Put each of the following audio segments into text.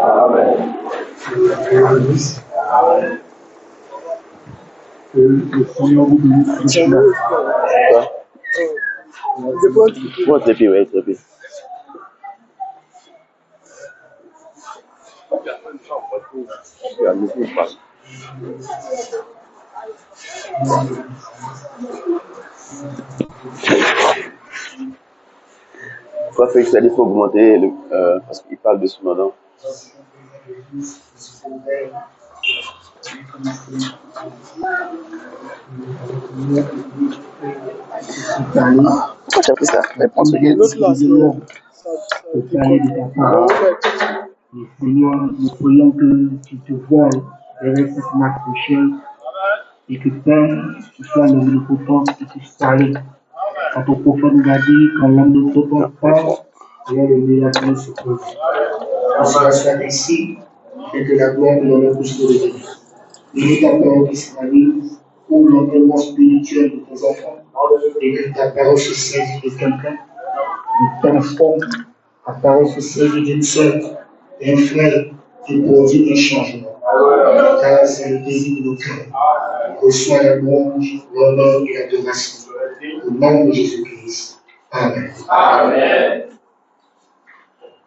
Amen. Que le Seigneur vous bénisse richement. Bon, très bien, oui, très bien. Quoi fait que il faut augmenter parce qu'il parle de son nom. J'ai pris ça. Mais prends ce qui est l'autre là. C'est parler de ta parole. Et Seigneur, nous prions que tu te vois derrière cette marque de chair et que Père, tu sois l'omnipotent, que tu puisses parler. Quand ton prophète nous a dit, quand l'homme ne t'entend pas, alors le meilleur Dieu se pose. Que cela soit ainsi et que la gloire de l'honneur puisse te revenir. Bénis ta parole qui s'analyse, ouvre l'entendement spirituel de tes enfants et que ta parole se saisit de quelqu'un, nous transforme, ta parole se saisit d'une sœur, d'un frère qui produit un changement. Car c'est le désir de nos cœurs. Reçois la louange, l'honneur et l'adoration. Au nom de Jésus-Christ. Amen. Amen.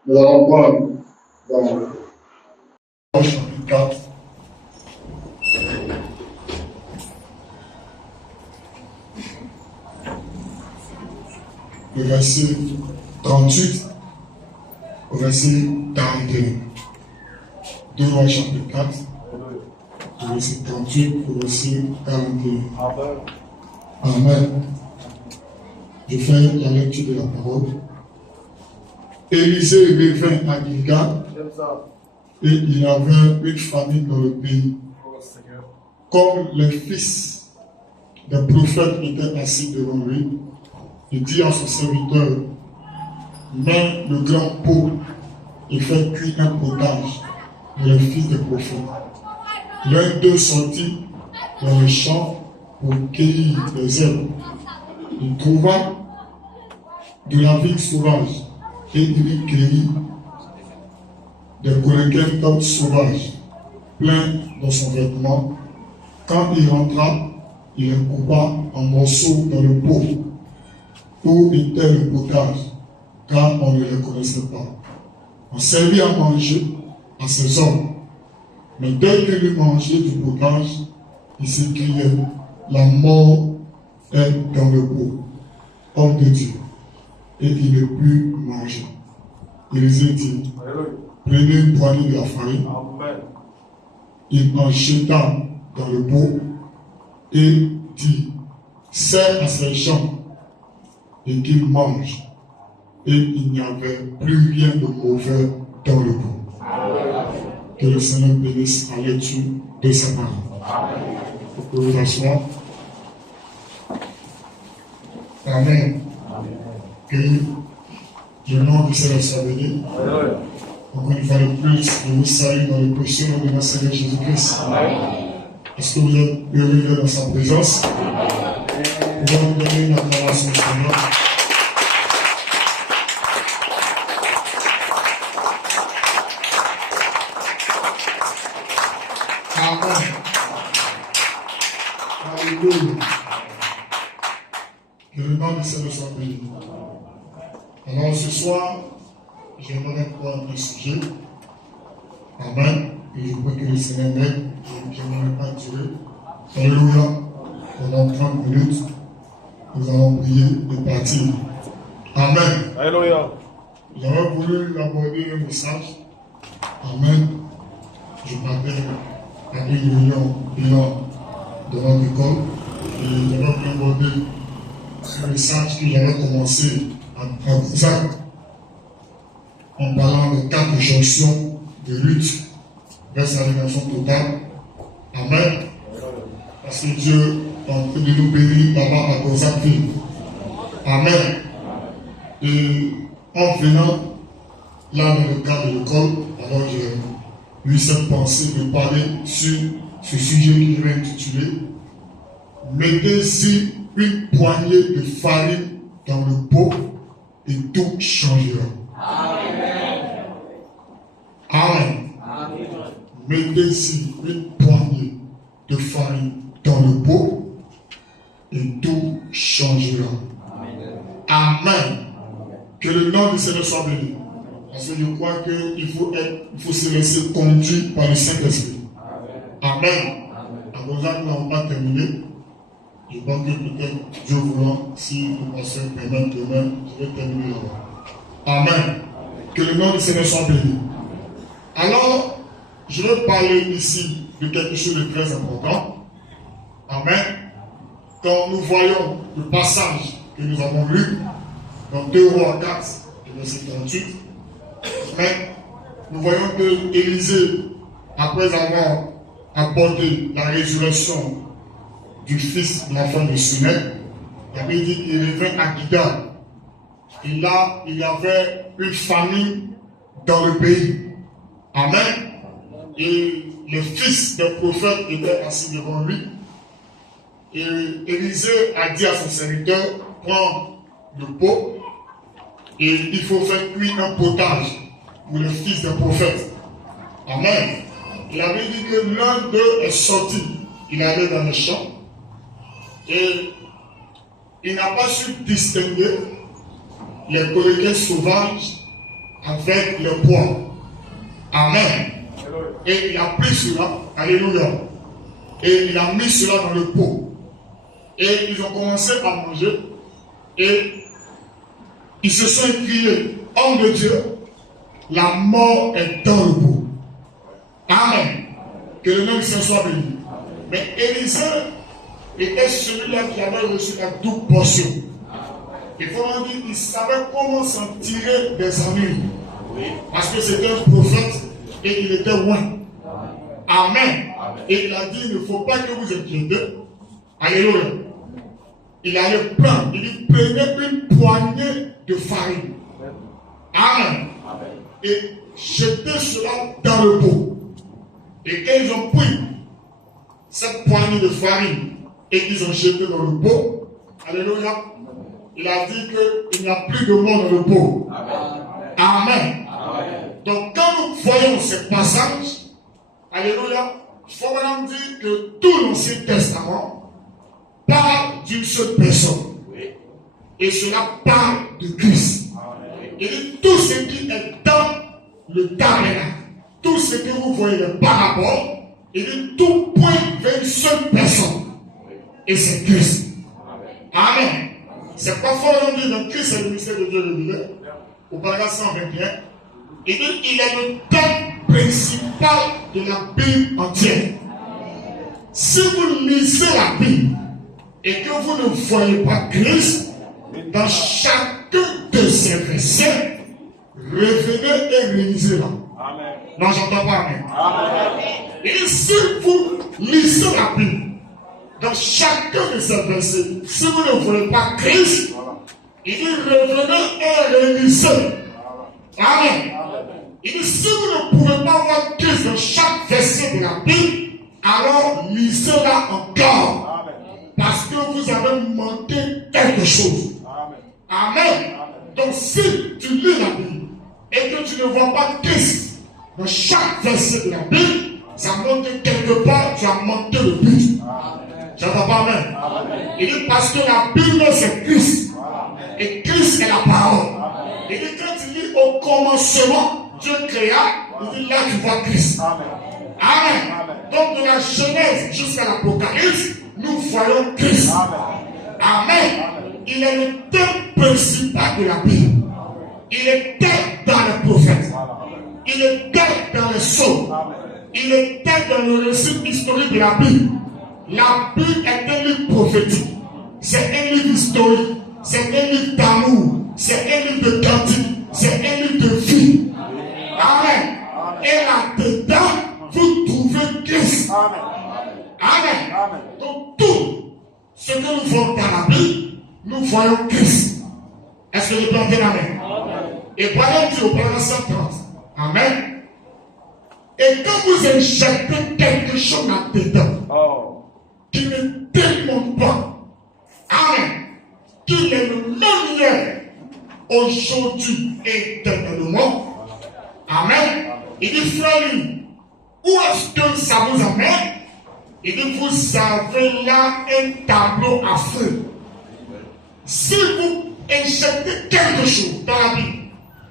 Nous allons prendre dans chapitre 4. Le verset 38 au verset 41. 2 Rois chapitre 4, le verset 38 au verset 41. Amen. Je fais la lecture de la parole. Élisée revint à Gilgal et il y avait une famine dans le pays. Comme les fils des prophètes étaient assis devant lui, il dit à son serviteur, mets le grand pot et fais cuire un potage de les fils des prophètes. L'un d'eux sortit dans le champ pour cueillir des herbes. Il trouva de la vigne sauvage et il y cueillit des coléquettes sauvages pleins dans son vêtement. Quand il rentra, il les coupa en morceaux dans le pot où était le potage, car on ne les connaissait pas. On servit à manger à ses hommes. Mais dès qu'il eut mangé du potage, il s'écriait, la mort est dans le pot, homme de Dieu. Et il ne put manger. Élisée dit, prenez une poignée de la farine. Il en jeta dans le pot et dit, sers à ces gens et qu'ils mangent. Et il n'y avait plus rien de mauvais dans le pot. Que le Seigneur bénisse la lecture de sa parole. Vous pouvez vous asseoir. Amen. Que le nom du Seigneur soit béni. Encore une fois de plus, je vous salue dans le précieux nom de notre Seigneur Jésus-Christ. Est-ce que vous êtes heureux dans sa présence? Nous allons donner une acclamation au Seigneur. Amen. Alléluia. Que le nom du Seigneur soit béni. Alors ce soir, j'aimerais prendre un sujet. Amen. Et je prie que le Seigneur m'aide. Je n'aimerais pas durer. Alléluia. Pendant 30 minutes, nous allons prier et partir. Amen. Alléluia. J'aurais voulu aborder le message. Amen. Je partais à une réunion bilan de notre école et j'avais voulu aborder un message que j'avais commencé à Bouzac en parlant de 4 jonctions de lutte vers sa rédemption totale. Amen. Parce que Dieu est en train de nous bénir là-bas à Bouzacville. Amen. Et en venant là dans le cadre de l'école, alors j'ai eu cette pensée de parler sur ce sujet qui je vais intituler mettez-y une poignée de farine dans le pot et tout changera. Amen. Amen. mettez-y une poignée de farine dans le pot et tout changera. Amen. Que le nom du Seigneur soit béni. Parce que je crois qu'il faut se laisser conduire par le Saint-Esprit. Amen. Alors là, nous n'avons pas terminé. Je pense que peut-être Dieu voulant, si le pasteur permet demain, je vais terminer là-bas. Amen. Que le nom du Seigneur soit béni. Alors, je vais parler ici de quelque chose de très important. Amen. Quand nous voyons le passage que nous avons lu dans 2 Rois 4, verset 38, nous voyons que Élisée, après avoir apporté la résurrection du fils de la femme de Sunem, la Bible dit qu'il revint à Gilgal. Et là, il y avait une famine dans le pays. Amen. Et le fils d'un prophète était assis devant lui. Et Élisée a dit à son serviteur, prends le pot et il faut faire cuire un potage pour le fils d'un prophète. Amen. Il avait dit que l'un d'eux est sorti. Il allait dans le champ et il n'a pas su distinguer les colliquets sauvages avec le pois. Amen. Et il a pris cela, alléluia, et il a mis cela dans le pot. Et ils ont commencé à manger et ils se sont écriés, homme de Dieu, la mort est dans le pot. Amen. Que le nom du Seigneur soit béni. Mais Élisée était celui-là qui avait reçu la double portion. Il faut dire qu'il savait comment s'en tirer des ennuis. Parce que c'était un prophète et il était loin. Amen. Et il a dit, il ne faut pas que vous inquiétez. Alléluia. Il allait prendre, il dit, prenez une poignée de farine. Amen. Et jetez cela dans le pot. Et quand ils ont pris cette poignée de farine et qu'ils ont jeté dans le pot, alléluia, il a dit qu'il n'y a plus de mort dans le pot. Amen. Donc quand nous voyons ce passage, alléluia, il faut vraiment dire que tout l'Ancien Testament parle d'une seule personne. Et cela parle de Christ. Il dit tout ce qui est dans le tabernacle, tout ce que vous voyez le parabole, il dit tout pointe vers une seule personne. Et c'est Christ. Amen. C'est pas fort de dire que Christ est le mystère de Dieu révélé. Au paragraphe 121, il dit il est le thème principal de la Bible entière. Si vous lisez la Bible et que vous ne voyez pas Christ, dans chacun de ces versets, revenez et réalisez-la. Non, j'entends pas. Amen. Et si vous lisez la Bible, dans chacun de ces versets, si vous ne voyez pas Christ, il dit revenez et réalisez. Amen. Il dit si vous ne pouvez pas voir Christ dans chaque verset de la Bible, alors lisez-la encore. Parce que vous avez manqué quelque chose. Amen. Donc si tu lis la Bible et que tu ne vois pas Christ dans chaque verset de la Bible, ça montre que quelque part tu as manqué le but. J'entends pas amen. Il dit parce que la Bible c'est Christ. Et Christ est la parole. Il dit quand tu lis au commencement, Dieu créa, il dit là tu vois Christ. Amen. Donc de la Genèse jusqu'à l'Apocalypse, nous voyons Christ. Amen. Il est le thème principal de la Bible. Il est dans les prophètes. Il est dans les psaumes. Il est dans le récit historique de la Bible. La Bible est un livre prophétique. C'est un livre historique. C'est un livre d'amour. C'est un livre de cantique. C'est un livre de vie. Amen. Et là-dedans, vous trouvez Christ. Amen. Donc tout ce que nous voyons dans la Bible, nous voyons Christ. Est-ce que je peux entendre amen? Et Paul dit au paragraphe 130, amen. Et quand vous injectez quelque chose là-dedans, qui ne démontre pas, amen, qu'il est le même hier, aujourd'hui et éternellement, amen. Il dit, frère, Où est-ce que ça vous amène? Il dit, vous avez là un tableau à feu. Si vous injectez quelque chose dans la Bible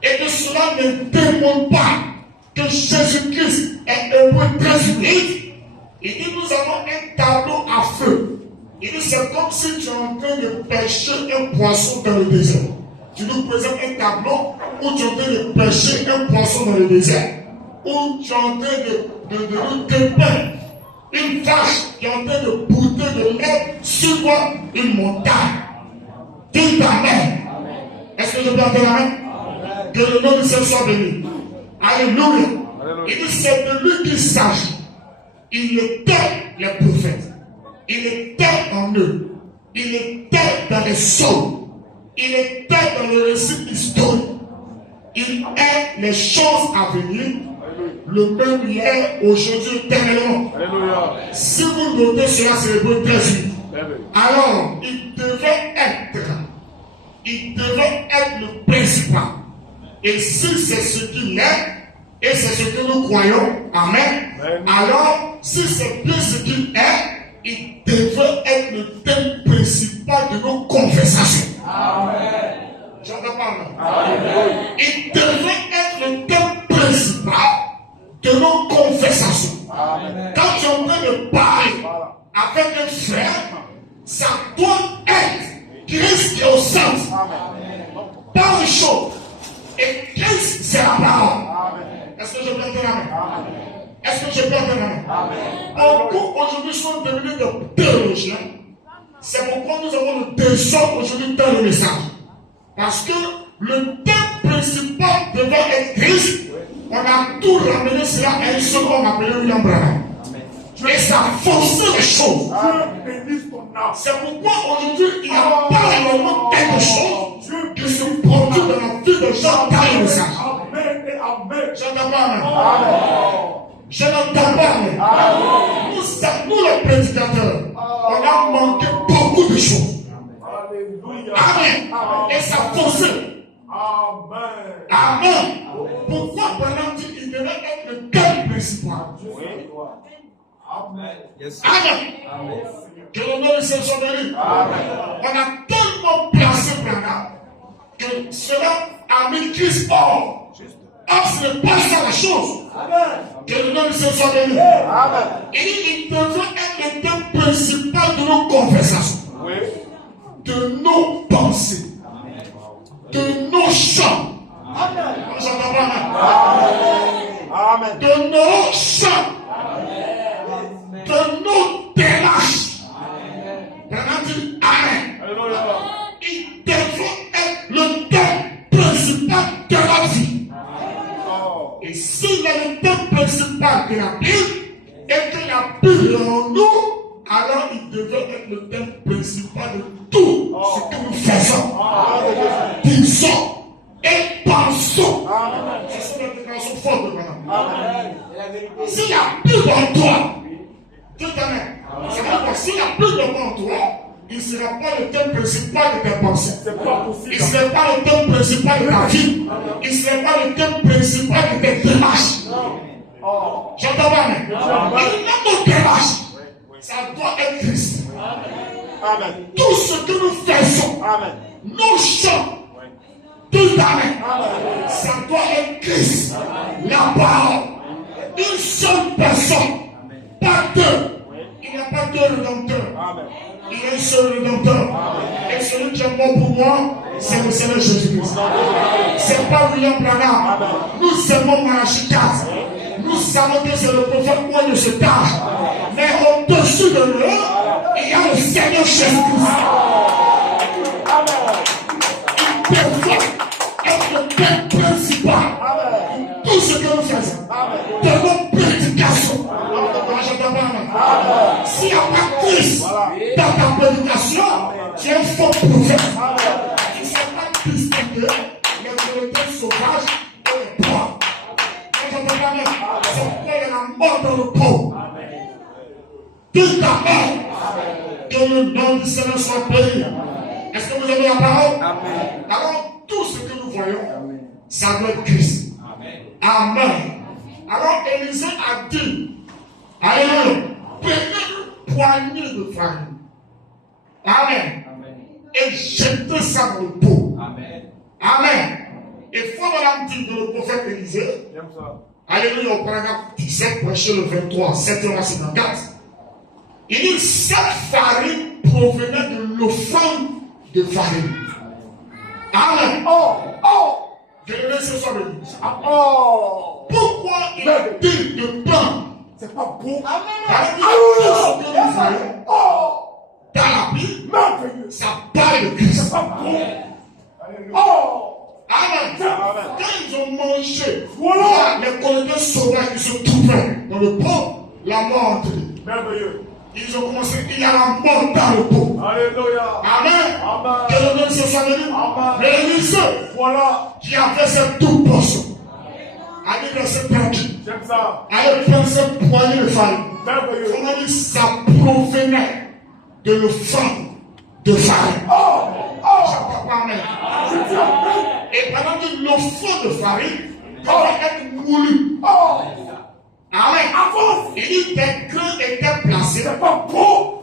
et que cela ne démontre pas que Jésus-Christ est Hébreux 13:8, il dit, nous avons un tableau à feu. Il dit, c'est comme si tu es en train de pêcher un poisson dans le désert. Tu nous présentes un tableau où tu es en train de pêcher un poisson dans le désert, où tu es en train de dépeindre une vache qui est en train de bouter de lait sur une montagne. Dis Amen. Est-ce que je peux entendre Amen? Que le nom du Seigneur soit béni. Alléluia. Il dit, c'est de lui qu'il s'agit. Il était les prophètes. Il était en eux. Il était dans les psaumes. Il était dans le récit historique. Il est les choses à venir. Le même hier, aujourd'hui, éternellement. Si vous notez cela, c'est Hébreux 13:8. Alors, il devait être le principal. Et si c'est ce qu'il est, et c'est ce que nous croyons, amen. Alors, si c'est bien ce qu'il est, il devait être le thème principal de nos conversations. Amen. J'entends pas. Il devait être le thème principal de nos conversations. Amen. Quand tu es en train de parler avec un frère, ça doit être Christ qui est au centre. Pas une chose. Et Christ, c'est la parole. Est-ce que je peux entendre Amen? Est-ce que je peux entendre Amen? Beaucoup aujourd'hui sont devenus des théologiens. C'est pourquoi nous avons le désordre aujourd'hui dans le message. Parce que le thème principal devait être Christ. On a tout ramené cela à un seul homme appelé William Branham. Et ça a forcé les choses. C'est pourquoi aujourd'hui il n'y a pas vraiment quelque chose qui se produit dans la vie de gens dans le message. J'entends pas Amen. Je n'entends pas Amen. Nous les prédicateurs, on a manqué beaucoup de choses. Amen. Et ça a forcé. Amen. Pourquoi Branham dit qu'il devait être le thème principal? Amen. Amen. Que le nom de Dieu soit béni. On a tellement placé Branham que cela a mis Christ hors. Or, ce n'est pas ça la chose. Amen. Que le nom de Dieu soit béni. Amen. Et il devrait être le thème principal de nos conversations, de nos pensées, de nos chants. Amen. J'entends pas Amen. De nos chants. De nos démarches. Branham dit Amen. Il devrait être le thème principal de la vie. Et s'il est le thème principal de la Bible, et que la Bible est en nous, alors il devrait être le thème principal de tout ce que nous faisons, disons et pensons. Ce sont les déclarations fortes de Branham. Si la Bible en toi, tout Amen. C'est pourquoi si la Bible en toi, il ne sera pas le thème principal de tes pensées. Il ne sera pas le thème principal de ta vie. Il ne sera pas le thème principal de tes démarches. J'entends pas, mais il y a nos démarches. Ça doit être Christ. Amen. Tout ce que nous faisons, nos chants, tout Amen. Ça doit être Christ. La parole. Une seule personne. Pas deux. Il n'y a pas deux rédempteurs. Il y a un seul rédempteur. Et celui qui est mort pour moi, c'est le Seigneur Jésus-Christ. C'est pas William Branham. Nous aimons Malachi 4. Nous savons que c'est le prophète loin de cet âge. Mais au-dessus de lui, il y a le Seigneur Jésus-Christ. Il devrait être le thème principal. Tout ce que nous faisons. De nos prédications. S'il n'y a pas Christ dans ta prédication, tu es un faux prophète. Tu ne sais pas distinguer les volontés sauvages et les proies. C'est pourquoi il y a la mort dans le pot. Tout Amen. Que le nom du Seigneur soit béni. Est-ce que vous avez la parole? Alors, tout ce que nous voyons, ça doit être Christ. Amen. Alors Élisée a dit, alléluia, prenez une poignée de farine. Amen. Et jetez ça dans le pot. Amen. Et foi de l'âme dit de le prophète Élisée, alléluia, au paragraphe 17, verset le 23, 7h54. Il dit, cette farine provenait de l'offrande de farine. Amen. Je le laisse ce soir de lui. Pourquoi il a dit de pain? C'est pas bon. Dans la Bible, ça parle de Christ. C'est pas bon. Amen. Quand ils ont mangé, voilà les colonels sauvages qui se trouvaient dans le pot, la mort entrée. Merveilleux. Ils ont commencé, il y a la mort dans le pot. Alléluia. Amen. Que le nom se soit venu. Mais Élisée, voilà, qui a fait cette toute portion. Allez dans cette partie. J'aime ça. Allez prendre cette poignée de farine. Merveilleux. On a dit ça provenait de l'offrande de farine. Amen. Et pendant que l'offrande de farine devait être moulue. Amen. Il dit des grains étaient placés.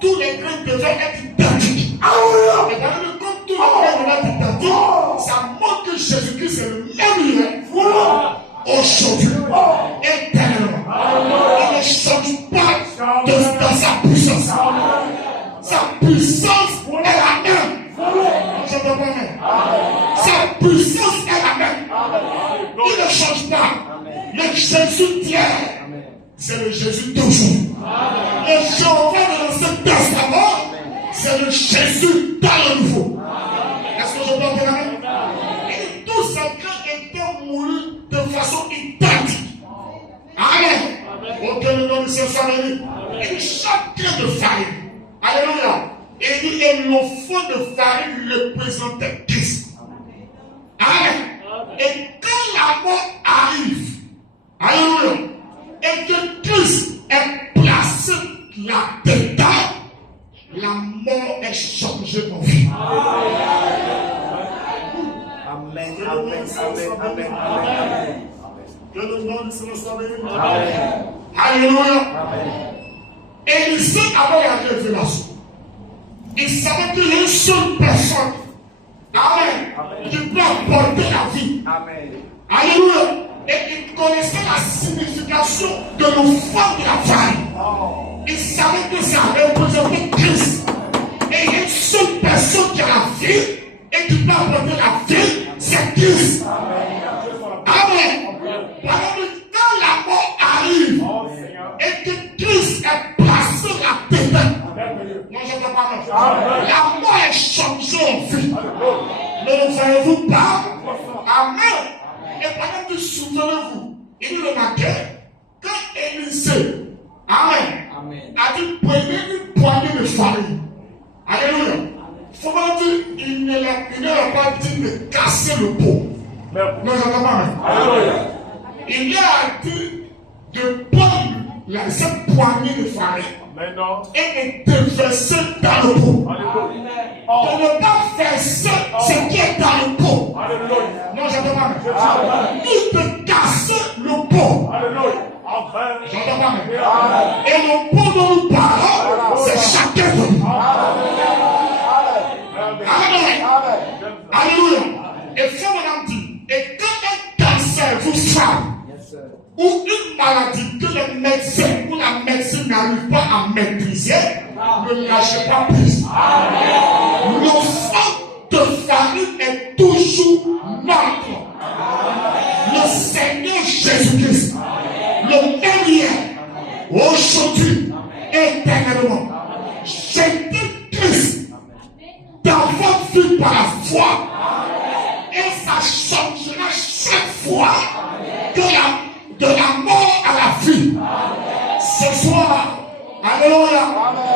Tous les grains devaient être identiques. Et pendant que comme tous les grains devaient être identiques, ça montre que Jésus-Christ est le même hier. Aujourd'hui, éternellement. Il ne change pas dans sa puissance. Sa puissance est la même. Je ne vois pas même. Sa puissance est la même. Il ne change pas. Le Jésus d'hier, c'est le Jésus d'aujourd'hui. Le Jéhovah de l'Ancien Testament, c'est le Jésus dans le Nouveau. Est-ce que je peux entendre la main? Et tous ces grains étaient moulus de façon identique. Amen. Auquel le nom de Seigneur soit béni. Et chaque grain de farine, alléluia, et l'offrande de farine représentait Christ. Amen. Et quand la mort arrive, alléluia, et que Christ est placé là-dedans, la mort est changée en vie. Amen. Que le nom de Seigneur soit béni. Alléluia. Élisée avait la révélation. Il savait qu'il y a une seule personne, amen, qui peut apporter la vie. Amen. Alléluia. Et il connaissait la signification de l'offrande de la farine. Il savait que ça représentait Christ. Et il y a une seule personne qui a la vie et qui peut apporter la vie, c'est Christ. Amen. Quand la mort arrive et que Christ est placé là-dedans, non, je ne peux pas me la mort est changée en vie. Ne voyez-vous pas? Amen. Et pendant que souvenez-vous, il dit le matin, quand Élisée, amen, a dit prenez une poignée de farine. Alléluia. Il faut pas dire, il ne l'a pas dit de casser le pot. Non, je ne peux pas. Alléluia. Il a dit de prendre cette poignée de farine et de verser dans le pot. De ne pas verser ce qui est dans le pot. Non, je ne peux pas. Ni de casser le pot. Je ne peux pas. Et le pot dont nous parlons, c'est chacun de nous. Amen. Alléluia. Et frère Madame dit, et quand un cancer vous frappe, ou une maladie que le médecin ou la médecine n'arrive pas à maîtriser, ne lâchez pas prise. L'offrande de farine est toujours notre. Le Seigneur Jésus-Christ, le même hier, aujourd'hui, éternellement. Jetez Christ dans votre vie par la foi, et ça changera chaque fois que de la mort à la vie. Ce soir, alléluia,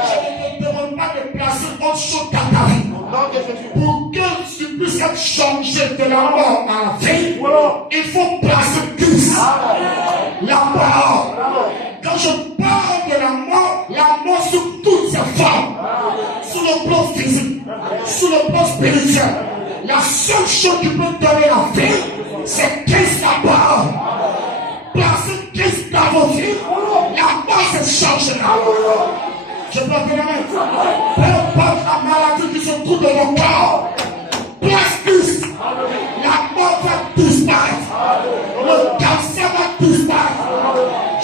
je ne te demande pas de placer autre chose dans ta vie. Pour que tu puisses être changé de la mort à la vie, il faut placer Christ. La parole. Quand je parle de la mort sur toutes ses formes, sur le plan physique, sur le plan spirituel, la seule chose qui peut donner la vie, c'est Christ, la parole. Placer Christ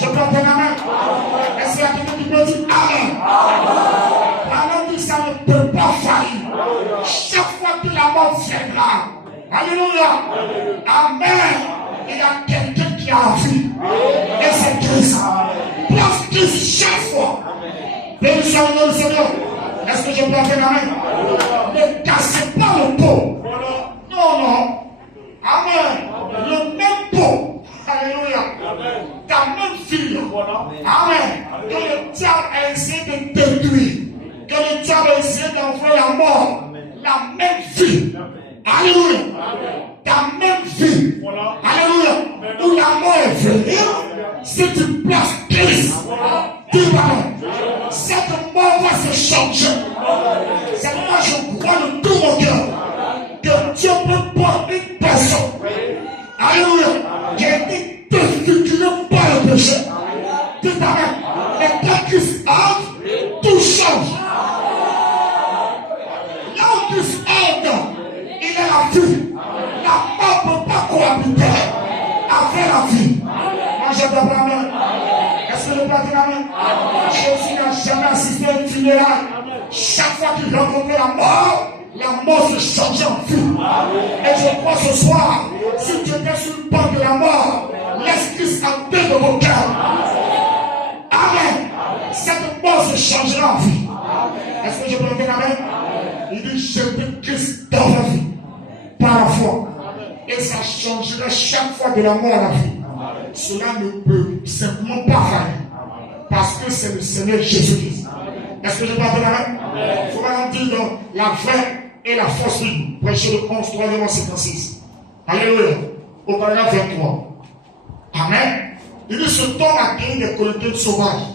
Je peux entendre amen. Est-ce qu'il y a quelqu'un qui peut dire amen? Alors que ça ne peut pas faillir. Chaque fois que la mort viendra. Alléluia. Amen. Il y a quelqu'un qui a envie. Et c'est Christ. Place Christ chaque fois. Béni soit le nom du Seigneur. Est-ce que je peux entendre amen? Ne cassez pas le pot. Non, non. Amen. Le même pot. Alléluia. Ta même fille. Amen. Que le diable a essayé de détruire. Que le diable a essayé d'envoyer la mort. La même vie. Alléluia. Ta même vie. Alléluia. Où la mort est venue. Si tu places Christ. Dis-moi. Cette mort va se changer. C'est moi je crois de tout mon cœur. Que Dieu peut prendre une personne. Alléluia. Qui a été défigurée par le péché. Dis-moi. Et quand Christ entre, tout change. Là où Christ entre, il est la vie. La mort ne peut pas cohabiter avec la vie. Moi je dois pas amen. Est-ce que je peux dire amen? Jésus n'a jamais assisté à une funéraille. Chaque fois qu'il rencontrait la mort se changeait en vie. Et je crois ce soir, si tu étais sur le banc de la mort, laisse Christ entrer dans vos cœurs. Amen. Cette mort se changera en vie. Est-ce que je peux dire amen? Il dit, je peux Christ dans la vie. Par la foi. Et ça changerait chaque fois de la mort à la vie. Cela ne peut simplement pas faillir. Parce que c'est le Seigneur Jésus-Christ. Est-ce que je peux dire amen? Il faudra dire dans la vraie et la fausse vie. Prêcher le 11, 3, 56. Alléluia. Au paragraphe 23. Amen. Il dit, ce temps a cueilli des collecteurs sauvages,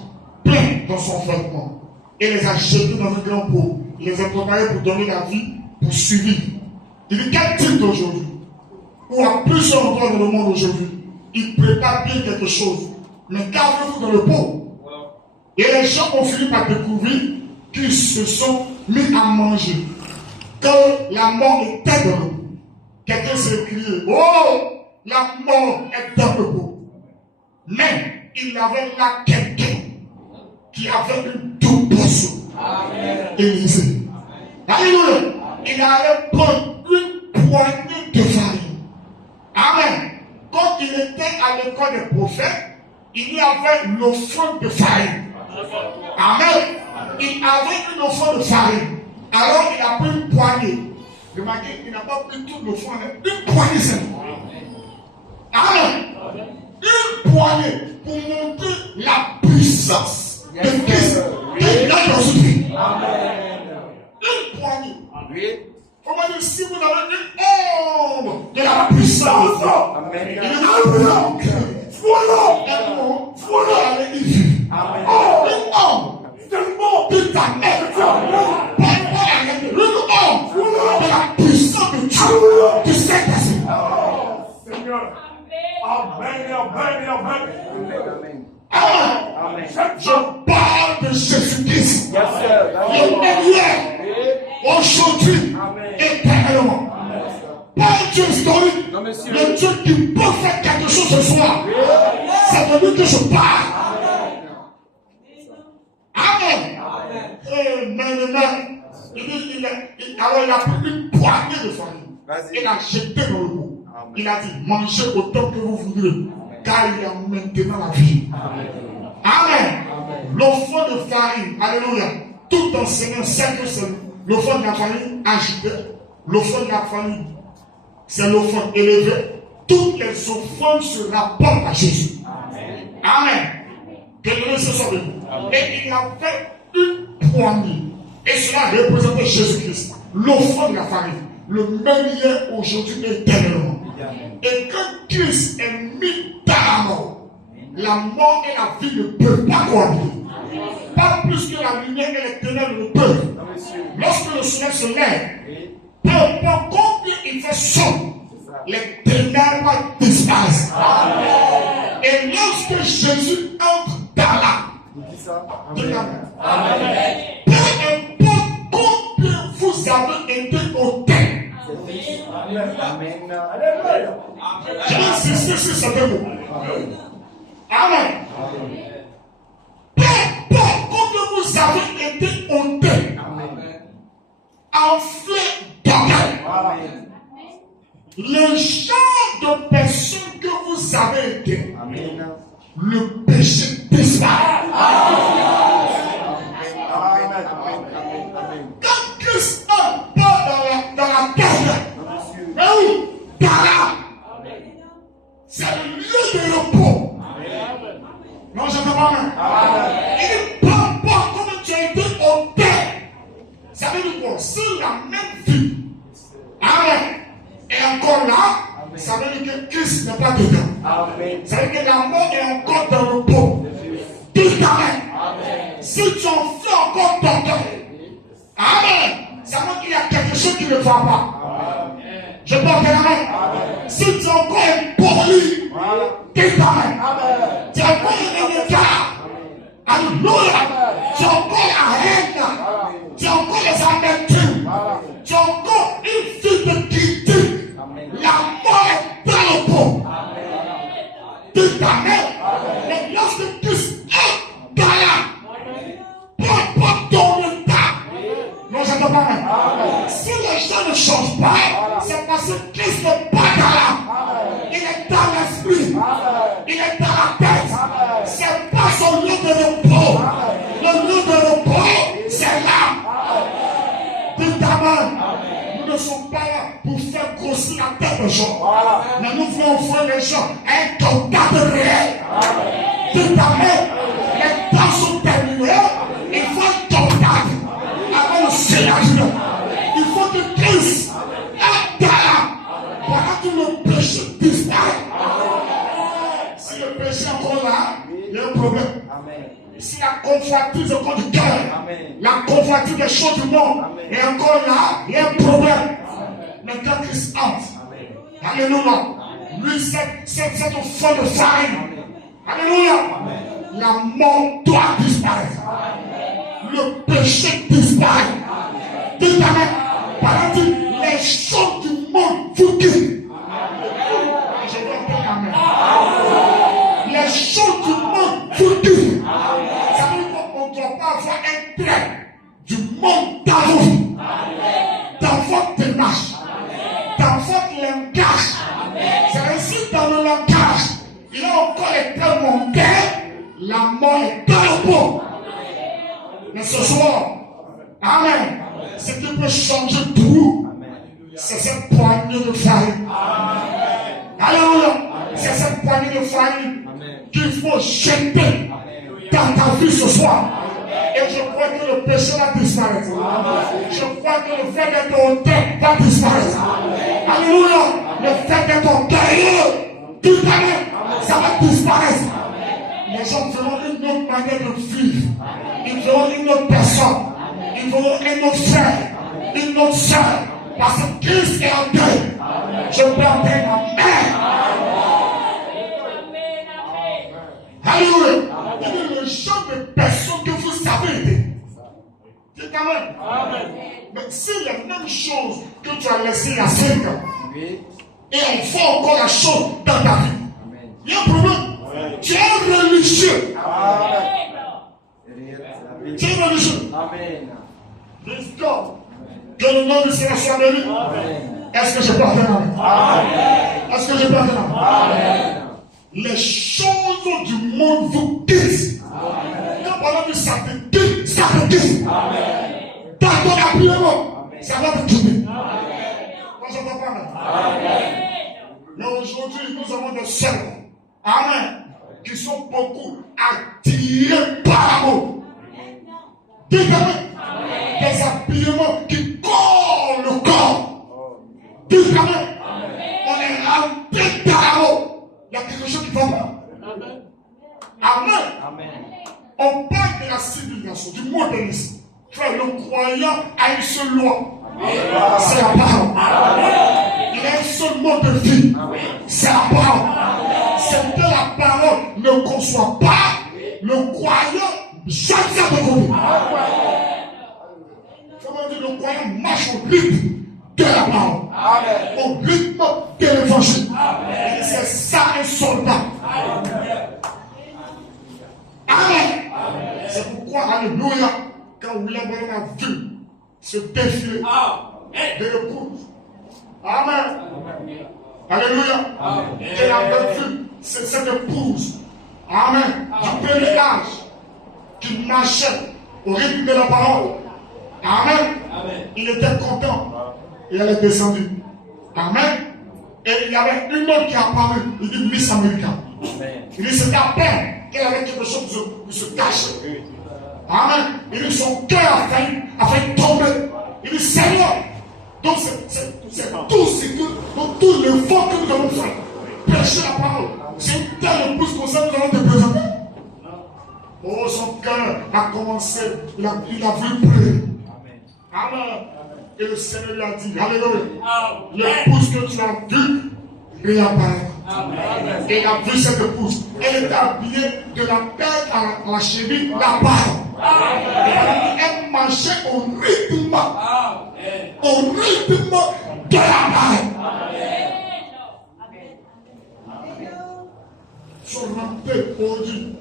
pleins dans son fondement, et les a jetés dans un grand pot. Il les a préparés pour donner la vie, pour suivre. Il dit, quel type d'aujourd'hui, ou à plusieurs endroits dans le monde aujourd'hui, il prépare bien quelque chose, mais gardez-vous dans le pot. Et les gens ont fini par découvrir qu'ils se sont mis à manger. Quand la mort était dans le pot, quelqu'un s'est crié, oh, la mort est dans le pot. Mais il avait là quelqu'un qui avait une double portion. Élisée. Alléluia. Il allait prendre une poignée de farine. Amen. Quand il était à l'école des prophètes, il y avait l'offrande de farine. Amen. Il avait une offrande de farine. Alors il a pris une poignée. Remarquez, il n'a pas pris toute l'offrande, une poignée seulement. Amen. Une poignée pour montrer la puissance de Christ qui est dans notre vie. Une poignée. On va dire, si vous avez une ombre de la puissance, il dit, voilà, allez y vivre. Une ombre de ta mère, une ombre de la puissance de Dieu qui s'est passée. Seigneur. Amen. Je parle de Jésus-Christ. Le meilleur aujourd'hui, éternellement. Pas un Dieu historique. Le Dieu qui peut faire quelque chose ce soir. C'est de lui que je parle. Amen. Amen. Alors il a pris une poignée de farine. Il a jeté dans le pot. Il a dit, mangez autant que vous voudrez, car il y a maintenant la vie. Amen. L'offrande de farine, alléluia. Tout enseignant sait que c'est l'offrande de la farine agitée, l'offrande de la farine, c'est l'offrande élevée. Toutes les offrandes se rapportent à Jésus. Amen. Que Dieu se soit béni. Et il avait une poignée. Et cela représentait Jésus-Christ, l'offrande de la farine, le même hier, aujourd'hui et éternellement. Et quand Christ est mis dans la mort et la vie ne peuvent pas cohabiter. Pas plus que la lumière et les ténèbres ne peuvent. Lorsque le soleil se lève, peu importe combien il fait sombre, les ténèbres disparaissent. Et lorsque Jésus entre dans la peu importe combien vous avez été ôtés. Je vais insister sur ce mot. Amen. Le genre de personne que vous avez été, le péché disparaît. Quand Christ entre dans la terre, mais oui, dans là, c'est le lieu de repos. Non, je ne sais pas même. Il ne prend pas comme tu as été ôté. Ça veut dire quoi? C'est la même vie. Amen. Et encore là, ça veut dire que Christ n'est pas dedans. Ça veut dire que la mort est encore dans le repos. Dis amen. Si tu en fais encore ton cœur, amen. Ça veut dire qu'il y a quelque chose qui ne va pas. Je peux dire amen. Si tu es encore impoli, dis amen. Tu es encore un écart. Alléluia. Tu as encore la haine. Tu as encore les amertumes. Tu as encore une vie de critique. La mort est dans le pot. Dis amen. Mais lorsque Christ est dans là, prends pas ton état. Non, je ne peux pas même. Si les gens ne changent pas, c'est parce que Christ n'est pas dans là. Il est dans l'esprit. Il est dans la tête. C'est pas son lieu de repos. Le lieu de repos, c'est là. Dis amen. Nous ne sommes pas là pour faire grossir la tête des gens. Mais nous voulons offrir les gens un contact réel. Dis amen. Les temps sont terminés. Il faut un contact avec le Seigneur. Il faut que Christ est là. Voilà que le péché disparaît. Si le péché est encore là, il y a un problème. Si la convoitise encore du cœur, la convoitise des choses du monde est encore là, il y a un problème. Mais quand Christ entre, alléluia, lui cette fond de farine, alléluia, la mort doit disparaître. Le péché disparaît. Dites amen. Par exemple, les choses du monde vous quittent. Je vais dire amen. Les choses du monde vous quittent. Ça veut dire qu'on ne doit pas avoir un trait du monde dans vos vies, dans votre démarche, dans votre langage. C'est ainsi dans le langage. Il y a encore les traits mondains, la mort est dans le pot. Mais ce soir, amen, ce qui peut changer tout, c'est cette poignée de farine. Alléluia, c'est cette poignée de farine qu'il faut jeter dans ta vie ce soir. Et je crois que le péché va disparaître. Je crois que le fait d'être honnête va disparaître. Alléluia, le fait d'être orgueilleux, tout à l'heure, ça va disparaître. Les gens feront une autre manière de vivre. Ils verront une autre personne. Ils verront un autre frère, une autre soeur. Parce que Christ est en Dieu. Je peux entendre amen. Alléluia. Il est le genre de personne que vous savez aider. Dites amen. Mais si les mêmes choses que tu as laissées il y a 5 ans, et on fait encore la chose dans ta vie, il y a un problème. Tu es religieux. Tu es religieux. Praise God. Que le nom du Seigneur soit béni. Est-ce que je peux faire amen? Est-ce que je peux faire amen? Les choses du monde vous quittent. Quand pendant que ça te quitte, ça te quitte. Dans ton habillement, ça va te quitter. Moi, je ne peux pas. Mais aujourd'hui, nous avons des sœurs. Amen. Qui sont beaucoup attirés par l'amour. Dites amen. Des habillements qui collent le corps. Dites amen. On est rempli par l'amour. Il y a quelque chose qui va pas. Amen. On parle de la civilisation, du modernisme. Frère, le croyant a une seule loi. C'est la parole. Il a un seul mode de vie. C'est la parole. C'est que la parole ne conçoit pas, le croyant jamais de côté. Comment dire, le croyant marche au rythme de la parole, au rythme de l'évangile. C'est ça un soldat. Amen. C'est pourquoi, alléluia, quand William Branham a vu ce défilé de l'épouse, amen, Alléluia. Il avait vu cette épouse, amen, du premier âge, qui marchait au rythme de la parole. Amen. Il était content. Et elle est descendue. Amen. Et il y avait une autre qui a apparu. Il dit Miss America. Il dit c'était à peine qu'elle avait quelque chose pour se cacher. Amen. Il dit son cœur a failli tomber. Il dit Seigneur. Donc c'est tout ce que, donc tout l'effort que nous avons fait. Prêcher la parole. C'est une telle épouse comme ça nous allons te présenter. Oh, son cœur a commencé. Il a voulu prier. Amen. Et le Seigneur lui a dit, alléluia, l'épouse que tu as vue réapparaît. Et il a vu cette épouse. Elle était habillée de la tête à la cheville là-bas. Elle marchait au rythme de la parole. Sur la tête aujourd'hui,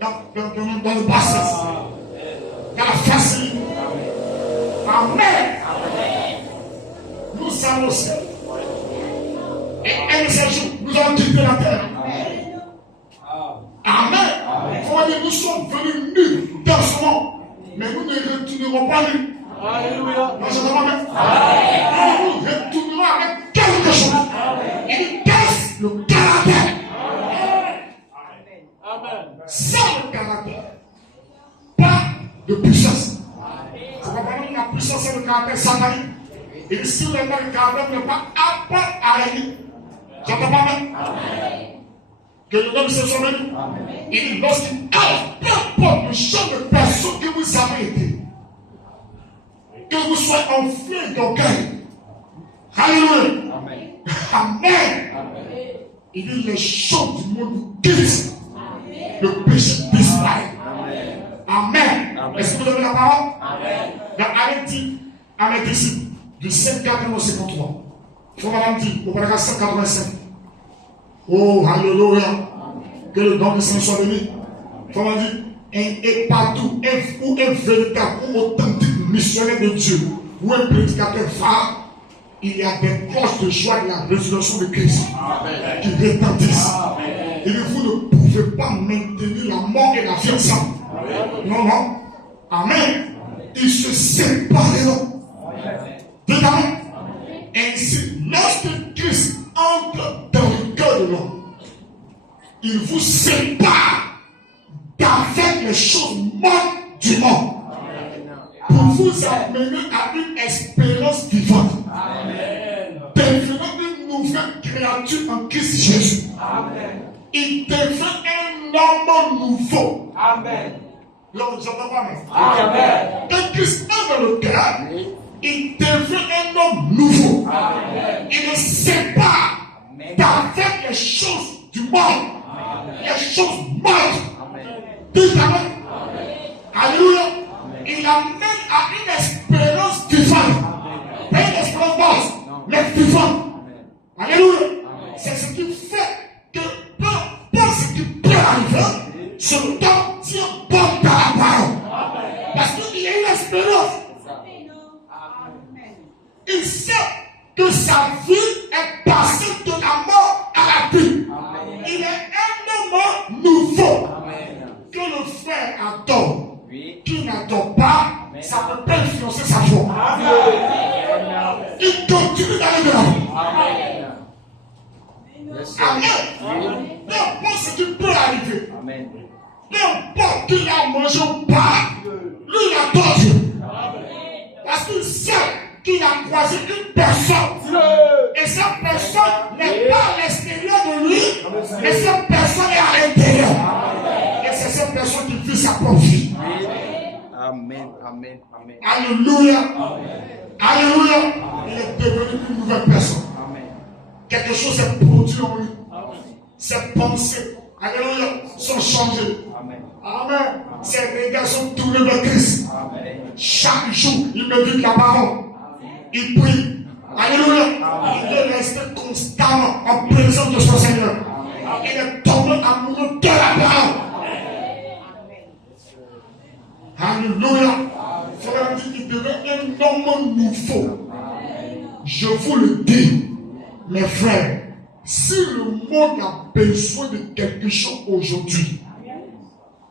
dans le bassesse, dans la facilité. Amen. Nous allons aussi. Et un de ces jours, nous allons quitter la terre. Amen. Faut dire, nous sommes venus nus dans ce monde, mais nous ne retournerons pas nus. Alléluia. Nous retournerons avec quelque chose. Et qu'est-ce le caractère? Amen. Sans le caractère, pas de puissance. La puissance et le caractère satanique. Et si le caractère n'est pas apte à régner. J'entends pas même. Que le nom de ce soit béni. Il dit lorsqu'il peu importe le genre de personne que vous avez été, que vous soyez enflé d'orgueil. Alléluia. Amen. Il dit les choses du monde vous quittent. Le péché disparaît. Amen. Est-ce que vous avez la parole? Amen. Dans Arrêt ici, du 5 au 53. Il faut madame dire au paragraphe 185. Oh, alléluia. Que le nom du Seigneur soit béni. Il faut dire, et partout, où un véritable ou authentique missionnaire de Dieu, ou un prédicateur phare, il y a des cloches de joie de la résurrection de Christ qui retentissent. Et vous ne pouvez pas maintenir la mort et la vie ensemble. Non, non. Amen. Ils se sépareront. Dites amen. Ainsi, lorsque Christ entre dans le cœur de l'homme, il vous sépare d'avec les choses mortes du monde pour vous amener à une espérance vivante. Devenant une nouvelle créature en Christ Jésus. Il devient un homme nouveau. Amen. Amen. Quand Christ est dans le cœur, il devient un homme nouveau. Amen. Il le sépare d'avec les choses du monde, les choses mortes. Dites amen. Alléluia. Il amène à une espérance vivante. Pas une espérance basse, mais vivante. Alléluia. C'est ce qui fait que peu importe ce qui peut arriver, ce temps tient bon dans la parole. Parce qu'il y a une espérance. Il sait que sa vie est passée de la mort à la vie. Il est un homme nouveau. Que le frère adore, qui n'adore pas, ça ne peut pas influencer sa foi. Il continue d'aller de l'avant. Amen. Peu importe ce qui peut arriver. Peu importe qu'il a mangé ou pas, lui il adore Dieu. Parce qu'il sait qu'il a croisé une personne. Et cette personne n'est pas à l'extérieur de lui, mais cette personne est à l'intérieur. Et c'est cette personne qui vit sa propre vie. Amen. Amen. Amen. Alléluia. Alléluia. Il est devenu une nouvelle personne. Quelque chose est produit en lui. Ses pensées, alléluia, sont changées. Amen. Ses regards sont tournés vers Christ. Chaque jour, il médite la parole. Il prie. Alléluia. Il est resté constamment en présence de son Seigneur. Il est tombé amoureux de la parole. Alléluia. Frère dit qu'il devait un homme nouveau. Je vous le dis. Mes frères, si le monde a besoin de quelque chose aujourd'hui,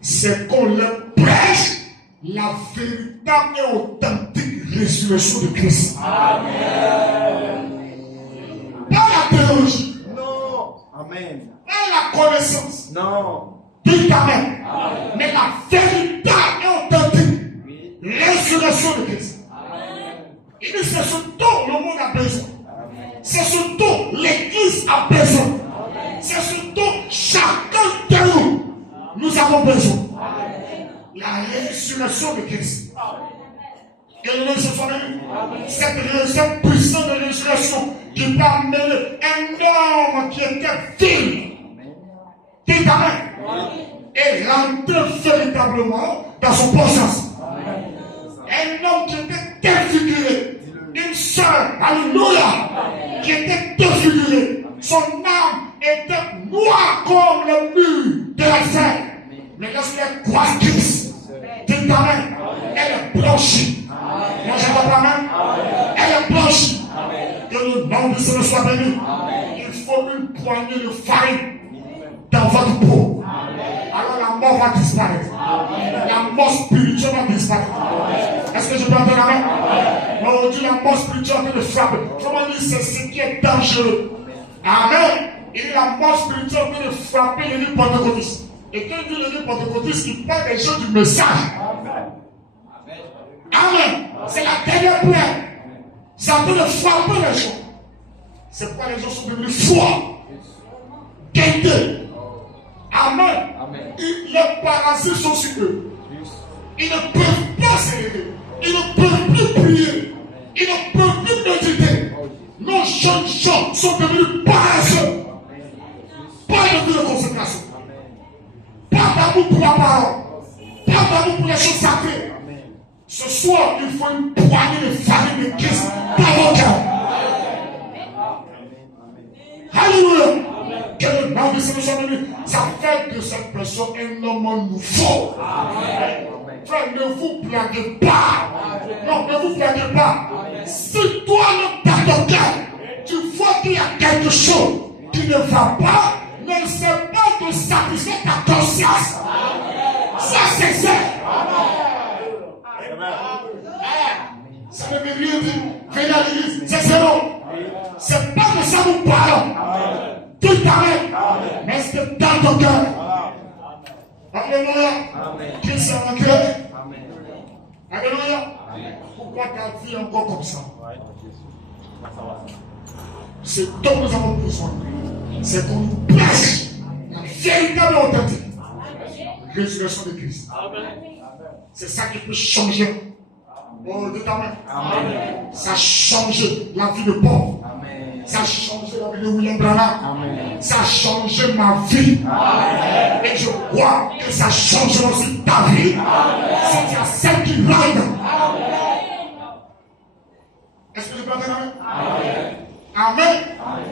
c'est qu'on leur prêche la véritable et authentique résurrection de Christ. Amen. Pas la théologie. Non. Amen. Pas la connaissance. Non. Dites Amen. Mais la véritable et authentique résurrection de Christ. Il dit c'est ce dont le monde a besoin. C'est ce dont l'Église a besoin. C'est ce dont chacun de nous avons besoin. La résurrection de Christ. Que le nom se soit béni. Cette puissance de résurrection qui peut amener un homme qui était vil, dit Amen, et rentrer véritablement dans son bon sens. Un homme qui était défiguré, une sœur, alléluia, qui était défigurée. Son âme était noire comme le mur de la terre. Mais lorsqu'elle croise Christ, dit Amen, elle est blanchie. Moi je vois pas même, elle est blanchie. Que le nom du Seigneur soit béni. Il faut une poignée de farine dans votre peau. Alors la mort va disparaître. La mort spirituelle va disparaître. Est-ce que je peux entendre Amen? Aujourd'hui, la mort spirituelle va te frapper. Comment dire, c'est ce qui est dangereux. Amen. Il dit la mort spirituelle va te frapper l'église pentecôtiste. Et quand il dit l'église pentecôtiste, il parle des gens du message. Amen. C'est la dernière plaie. Ça peut le frapper les gens. C'est pourquoi les gens sont devenus forts. Guettés. Amen. Les parasites sont sur eux. Ils ne peuvent pas s'élever. Ils ne peuvent plus prier. Ils ne peuvent plus méditer. Nos jeunes gens sont devenus paresseux. Pas de consécration. Pas d'amour pour la parole. Pas d'amour pour les choses sacrées. Ce soir, il faut une poignée de farine de Christ dans vos cœurs. Alléluia. Que le nom du Seigneur soit béni. Ça fait de cette personne un homme nouveau. Frère, ne vous blaguez pas. Non, ne vous blaguez pas. Si toi-même dans ton cœur, tu vois qu'il y a quelque chose qui ne va pas, n'essaie pas de satisfaire ta conscience. Ça, c'est ça. Ça ne veut rien dire. Venez à l'église, c'est zéro. C'est pas de ça nous parlons. Tout Amen. Mais c'est dans ton cœur. Alléluia. Christ est en cœur. Alléluia. Pourquoi ta vie est encore comme ça? C'est dont nous avons besoin. C'est qu'on nous prêche la véritable authentique résurrection de Christ. C'est ça qui peut changer. Oh, dites Amen. Ça a changé la vie de Paul. Ça a changé la vie de William Branham. Ça a changé ma vie. Et je crois que ça changera aussi ta vie. C'est à celle qui règne. Est-ce que je peux entendre Amen? Amen.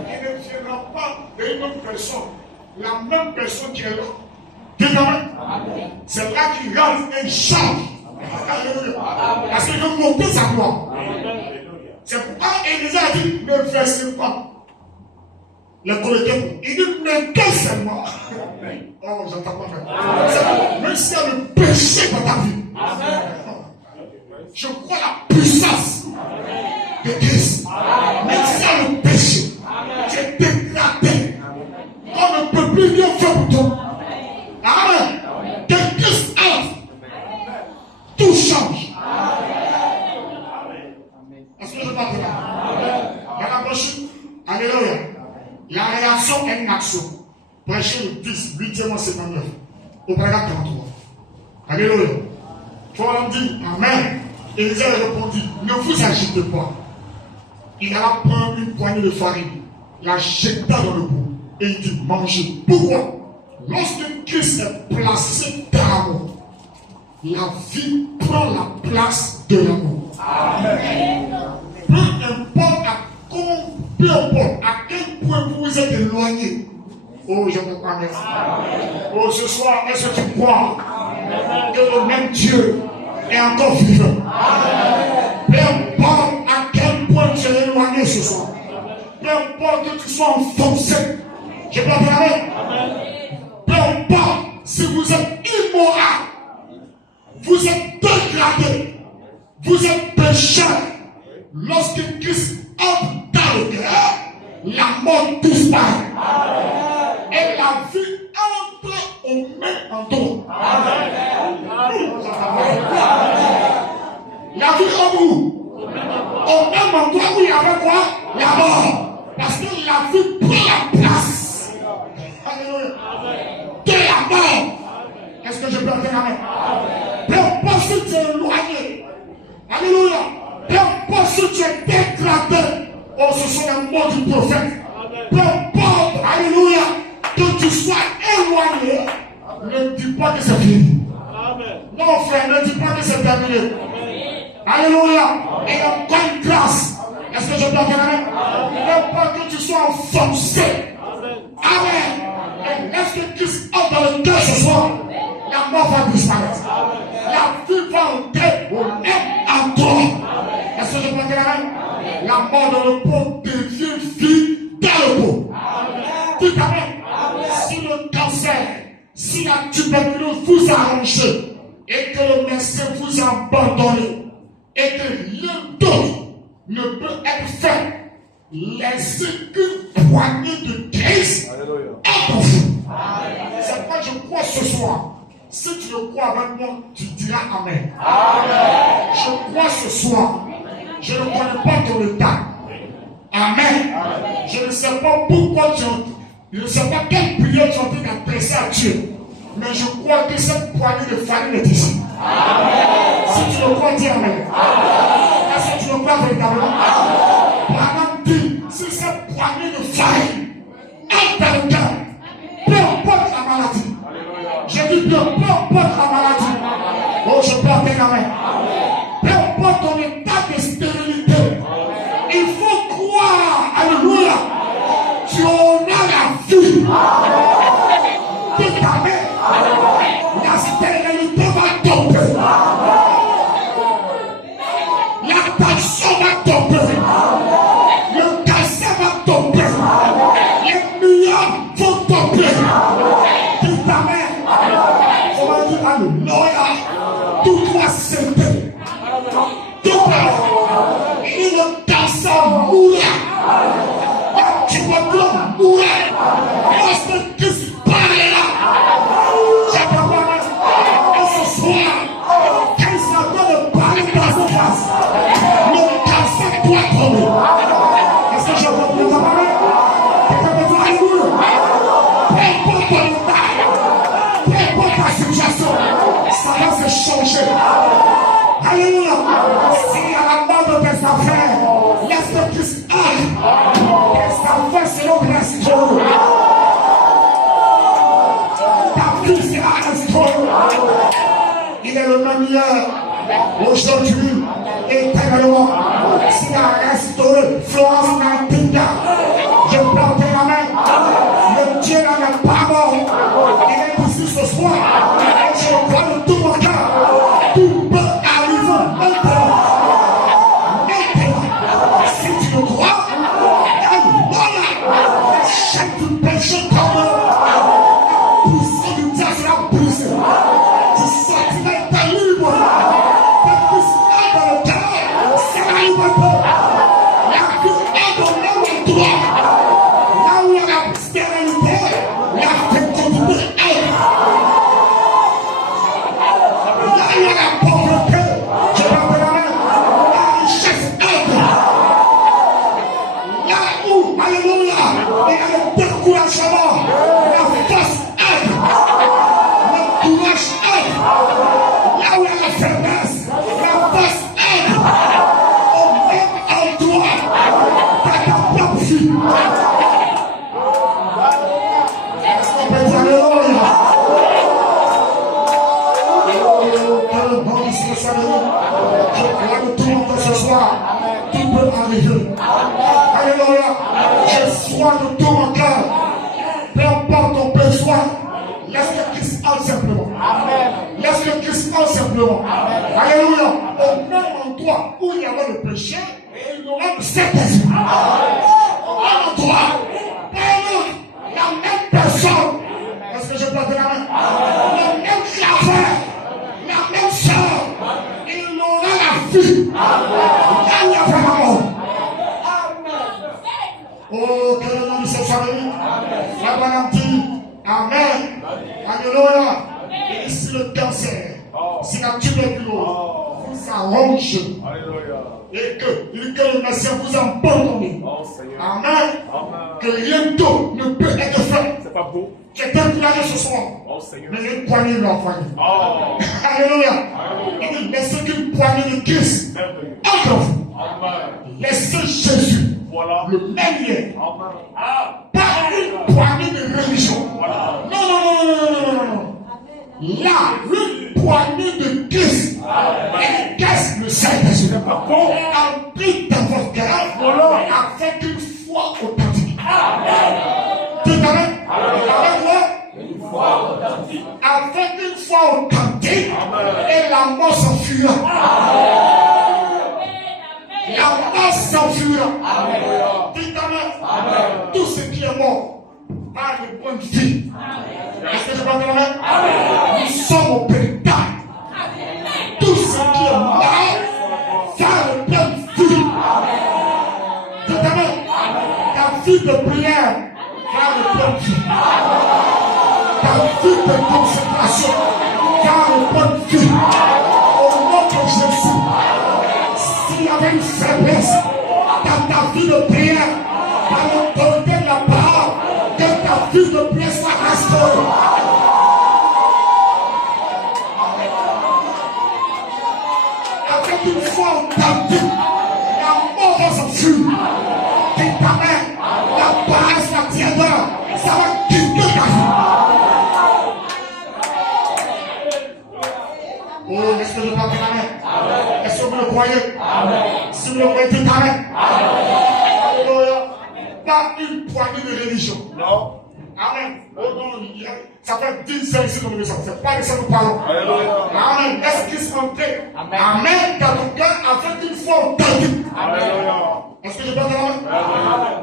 Il ne viendra pas d'une autre personne. La même personne qui est là. Dites Amen. C'est là qu'il rentre et il change. Alléluia. Parce qu'il veut monter sa gloire. C'est pourquoi Élisée a dit ne versez pas le collecteur. Il dit ne qu'un seulement. Oh, j'entends pas faire. Même s'il y a le péché dans ta vie, je crois la puissance de Christ. Même s'il y a le péché, tu es dégradé. On ne peut plus rien faire pour toi. Amen. Que Christ entre. Tout change. Est-ce que je parle de là? Dans la prochaine, alléluia. La réaction est une action. Prêchez le 10, 8e en 59. Au paragraphe 33. Alléluia. Paul dit Amen. Élisée répondit ne vous agitez pas. Il alla prendre une poignée de farine, la jeta dans le bout et il dit mangez. Pourquoi? Lorsque Christ est placé dans l'amour, la vie prend la place de l'amour. Amen. Peu importe à quel point vous vous êtes éloigné. Oh, je vous connais. Oh, ce soir, est-ce que tu crois que le même Dieu est encore vivant? Peu importe à quel point tu es éloigné ce soir. Peu Peu importe que tu sois enfoncé. Je peux parler. Peu importe si vous êtes immoral, vous êtes dégradé, vous êtes pécheur. Lorsque Christ entre dans le cœur, la mort disparaît. Et la vie entre au même endroit. La vie entre où? Au même endroit où il y avait quoi? La mort. Parce que la vie prend la place. Alléluia. De la mort. Est-ce que je peux entendre amen? Peu importe si tu es éloigné. Alléluia. Peu importe si tu es dégradé. Oh, ce sont les mots du prophète. Peu importe, alléluia, que tu sois éloigné, ne dis pas que c'est fini. Non, frère, ne dis pas que c'est terminé. Alléluia. Et encore une grâce. Est-ce que je peux entendre amen? Peu importe que tu sois enfoncé. Amen. Et lorsque Christ entre dans le cœur ce soir, la mort va disparaître. La vie va entrer au même endroit. Est-ce que je peux entendre amen? La mort dans le pot devient vie dans le pot. Dites amen. Si le cancer, si la tuberculose vous a arrangé et que le médecin vous a abandonné et que rien d'autre ne peut être fait, laissez une poignée de Christ entre vous. C'est pourquoi je crois ce soir. Si tu le crois avec moi, tu diras amen. Je crois ce soir. Je ne connais pas ton état. Amen. Je ne sais pas pourquoi je ne sais pas quelle prière tu es en train d'adresser à Dieu. Mais je crois que cette poignée de farine est ici. Si tu le crois, dis amen. Est-ce que tu le crois véritablement? Abraham dit, si cette poignée de farine est dans le cœur, peu importe la maladie. J'ai dit peu importe la maladie. Oh, je peux appeler amen. Peu importe ton état de stérilité. Il faut croire, alléluia, tu en as la vie. Dites amen. La stérilité va tomber. La tension va tomber. Le cancer va tomber. Les myopes vont tomber. Dites amen. On va dire alléluia. Tout va céder. Tout va. Et le cancer mourra. La tuberculose mourra. Lorsque Christ parlera. J'ai préparé. Et ce soir, Christ a fait de parler dans cette classe. Le cancer doit tomber. Est-ce que je peux vous préparer? Quelqu'un peut dire alléluia. Peu importe ton état, peu importe ta situation, ça va se changer. Alléluia. S'il y a la mort de tes affaires, laisse que Christ aille. Tes affaires seront restaurées. Ta vie sera restaurée. Il est le même hier, aujourd'hui, éternellement. S'il a restauré Florence Nightingale, je porte la main. Le Dieu n'en est pas mort. Il est ici ce soir. Et je crois de tout mon cœur. Tout peut arriver maintenant. Si tu le crois, voilà, la chaîne du péché tombe. La puissance du diable sera brisée. Tu sortiras ta libre. Ta puissance dans le cœur, c'est la liberté. La vie est dans le même endroit. Là où il y a la stérilité, la fécondité est. Là où il y a la pauvreté, je vais te la main, la richesse est. Là où, alléluia, il y a le découragement, la force est. Le courage est. Là où il y a la faiblesse, la force est. Au même endroit, dans ta propre vie. Est-ce qu'on peut dire alléluia? Que le bon soit salué. Je crois que tout le monde ce soir, tout peut arriver. Alléluia. Je sois de tout mon cœur. Peu importe ton besoin, laisse que Christ entre simplement. Laisse que Christ entre simplement. Alléluia. Au même endroit où il y avait le péché, il y aura le Saint-Esprit. vie. Là, il y a vraiment mort. Oh, que le nom de cette famille. La bonne dit Amen. Alléluia. Et si le cancer, si la tuberculose vous arrange, et que le Messie vous abandonne, Amen. Que rien d'autre ne peut être fait. C'est pas beau. Quelqu'un qui l'a ce soir, mais une poignée de l'enfant. Alléluia. Il dit laissez qu'une poignée de Christ entre vous. Laissez Jésus, le même lien. Pas une poignée de religion. Non. Là, une poignée de Christ. Et qu'est-ce le Saint-Esprit? Implique dans votre cœur avec une foi authentique. Dites Amen. Avec quoi? Une foi authentique. Avec une foi authentique. Et la mort s'enfuira. La mort s'enfuira. Dites Amen. Tout ce qui est mort a de bonne vie. Est-ce que je peux dire Amen? Nous sommes au pétard. Tout ce qui est mort va de bonne vie. Dites Amen. Ta vie de prière va de bonne vie. Ta vie de consécration va de bonne vie. Au nom de Jésus. S'il y avait une faiblesse dans ta vie de prière, par l'autorité de la parole, que ta vie de prière soit restaurée. Avec une foi authentique, la mort va s'enfuir. Dites Amen. La paresse, la tiédeur, ça va quitter ta vie. Oh, est-ce que je parle Amen? Est-ce que vous le croyez? Si vous le croyez, dites Amen. Alléluia. Pas une poignée de religion. Non. Amen. Oh non, ça fait 10 ans ici dans le maison. C'est pas de ça que nous parlons. Amen. Est-ce qu'ils sont entrés? Amen. Dans ton cœur avec une foi authentique. Est-ce que je parle Amen?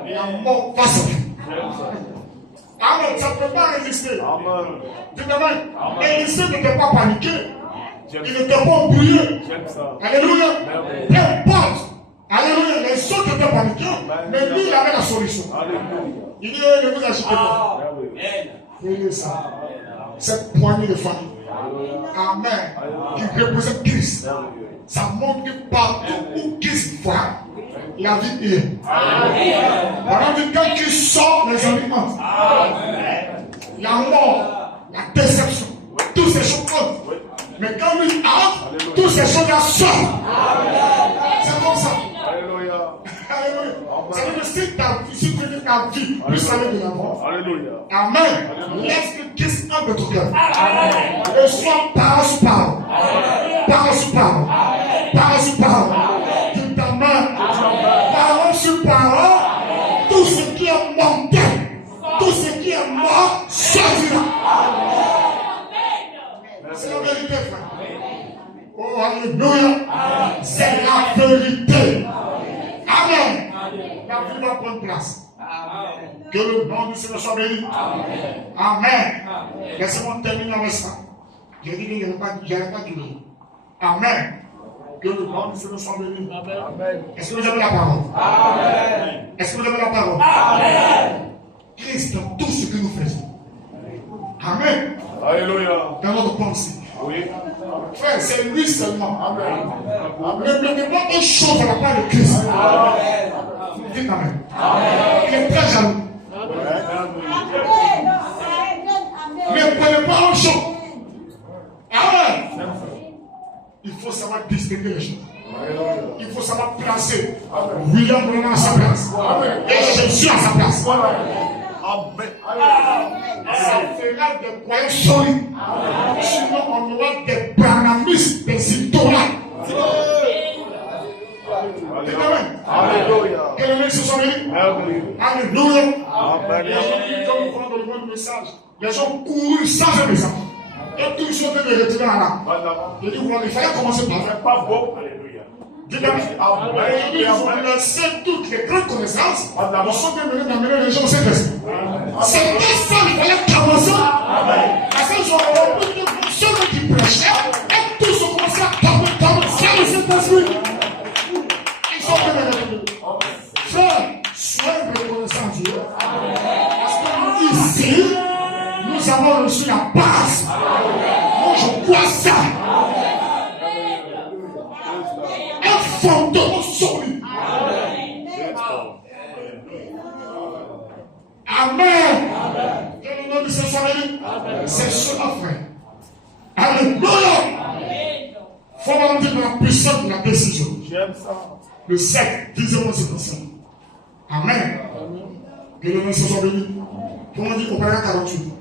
La mort va sortir. Amen. Ça ne peut pas résister. Dites Amen. Et ici ne peut pas paniquer. Il n'était pas embrouillé. Alléluia. Peu importe. Alléluia. Les autres étaient paniqués. Mais lui, il avait la solution. Il dit ne vous agitez pas. Prenez ça. Cette poignée de famille. Amen. Qui représente Christ. Ça montre que partout où Christ va, la vie est. Pendant que quand Christ sort, les amis entrent. La mort, la déception, tous ces choses entrent. Mais quand lui entre, toutes ces choses-là sortent. C'est comme ça. Alléluia. Ça veut dire si tu veux que ta vie puisse aller de l'avant. Amen. Laisse que Christ entre dans ton cœur. Et sois parole sur parole. Parole sur parole. Parole sur parole. De ta main. Parole sur parole. Tout ce qui est monté, tout ce qui est mort, sortira. C'est la vérité, frère. Oh, alléluia. C'est la vérité. Amen. La vie va prendre place. Que le nom du Seigneur soit béni. Amen. Laissez-moi terminer avec ça. J'ai dit que je n'allais pas durer. Amen. Que le nom du Seigneur soit béni. Est-ce que vous avez la parole? Amen. Est-ce que vous avez la parole? Amen. Christ dans tout ce que nous faisons. Amen. Alléluia. Dans notre pensée. Oui. Frère, c'est lui seulement. Amen. Ne mettez pas une chose à la part de Christ. Amen. Dites Amen. Il est très jaloux. Ne prenez pas une chose. Amen. Il faut savoir distinguer les choses. Il faut savoir placer William Bruno à sa place. Et Jésus à sa place. Amen. Ça fera des croyants solides. Sinon, on aura des branamistes, des idolâtres. Amen. Alléluia. Que le nom se soit béni. Alléluia. Comme nous voyons dans le monde message, les gens courent sans un message. Et tous ils sont en train de retirer à l'âme. Je dis, il fallait commencer par faire pas beau. Ils ont laissé toutes les grandes connaissances. Ils sont venus d'amener les gens au Saint-Esprit. C'est ça qu'il fallait commencer. Parce qu'ils ont repris ceux qui prêchaient et tous ont commencé à tomber dans le Saint-Esprit. fortement sur lui. Amen. Que le nom de Seigneur soit béni. C'est cela, frère. Alléluia. Il faut rentrer dans la puissance de la décision. J'aime ça. Le 7, 10 c'est comme ça. Amen. Que le nom de Seigneur soit béni. Comment on dit au paragraphe 48?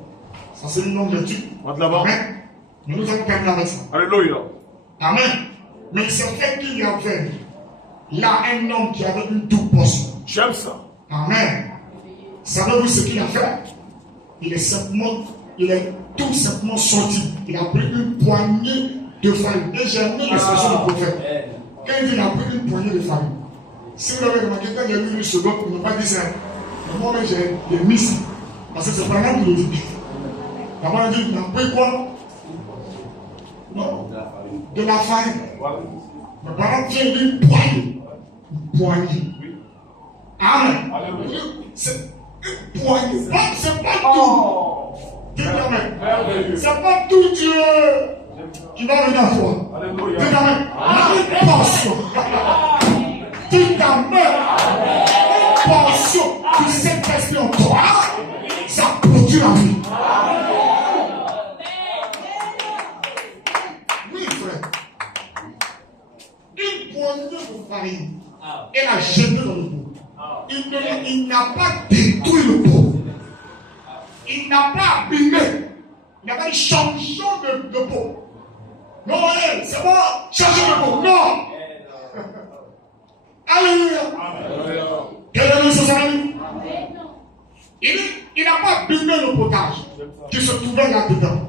Ça c'est le nom de Dieu. Amen. Mais nous avons terminé avec ça. Alléluia. Amen. Mais c'est fait qu'il y avait là un homme qui avait une double portion. J'aime ça. Amen. Savez-vous ce qu'il a fait? Il est tout simplement sorti. Il a pris une poignée de farine. Et j'ai aimé l'expression du prophète. Quand il dit qu'il a pris une poignée de farine. Si vous avez remarqué, quand il y a eu une seconde, il n'a pas dit ça. Mais moi-même, j'ai mis ça. Parce que c'est pas moi qui le dit. D'abord, il a dit, il a pris quoi? Non. De la farine. Mais par exemple, il y a une poignée. Une poignée. Amen. C'est une poignée. C'est pas tout. Dites Amen. C'est pas tout Dieu qui va venir à toi. Dites Amen. Une portion. Dites Amen. Une portion du Saint-Esprit en toi. Ça produit la vie. Oui, frère. Une poignée de farine. Elle a jeté dans le pot. Il n'a pas détruit le pot. Il n'a pas abîmé. Il n'a pas dit changeons de pot. Non, c'est bon, changeons de pot. Non. Alléluia. Quel est le Seigneur? Il n'a pas abîmé le potage qui se trouvait là-dedans.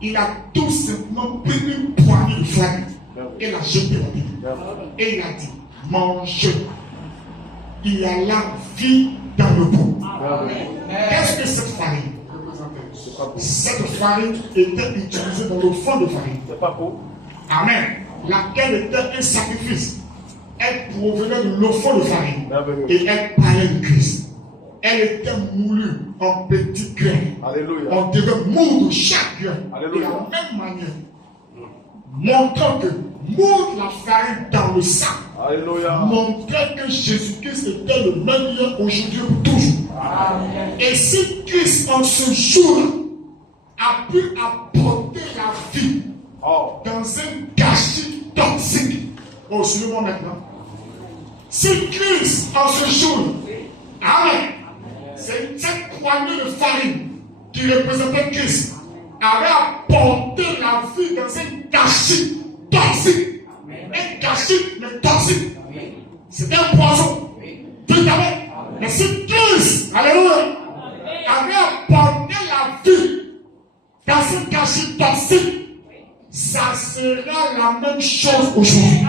Il a tout simplement pris une poignée de farine et l'a jeté là-dedans. Et il a dit, mangez. Il y a la vie dans le pot. Qu'est-ce que cette farine représentait? Cette farine était utilisée dans le fond de farine. Amen. Laquelle était un sacrifice. Elle provenait de l'offrande de farine. Et elle parlait de Christ. Elle était moulue en petits grains. Alléluia. On devait moudre chaque grain de la même manière. Montrant que moudre la farine dans le sac. Alléluia. Montrait que Jésus-Christ était le même lien aujourd'hui pour toujours. Amen. Et si Christ en ce jour a pu apporter la vie dans un gâchis toxique. Oh, suivez-moi maintenant. Si Christ en ce jour, amen, c'est cette poignée de farine qui représentait Christ, avait apporté la vie dans un gâchis toxique. Un gâchis mais toxique. C'est un poison. Tout à fait. Mais si Christ, alléluia, avait apporté la vie dans un gâchis toxique, ça sera la même chose aujourd'hui.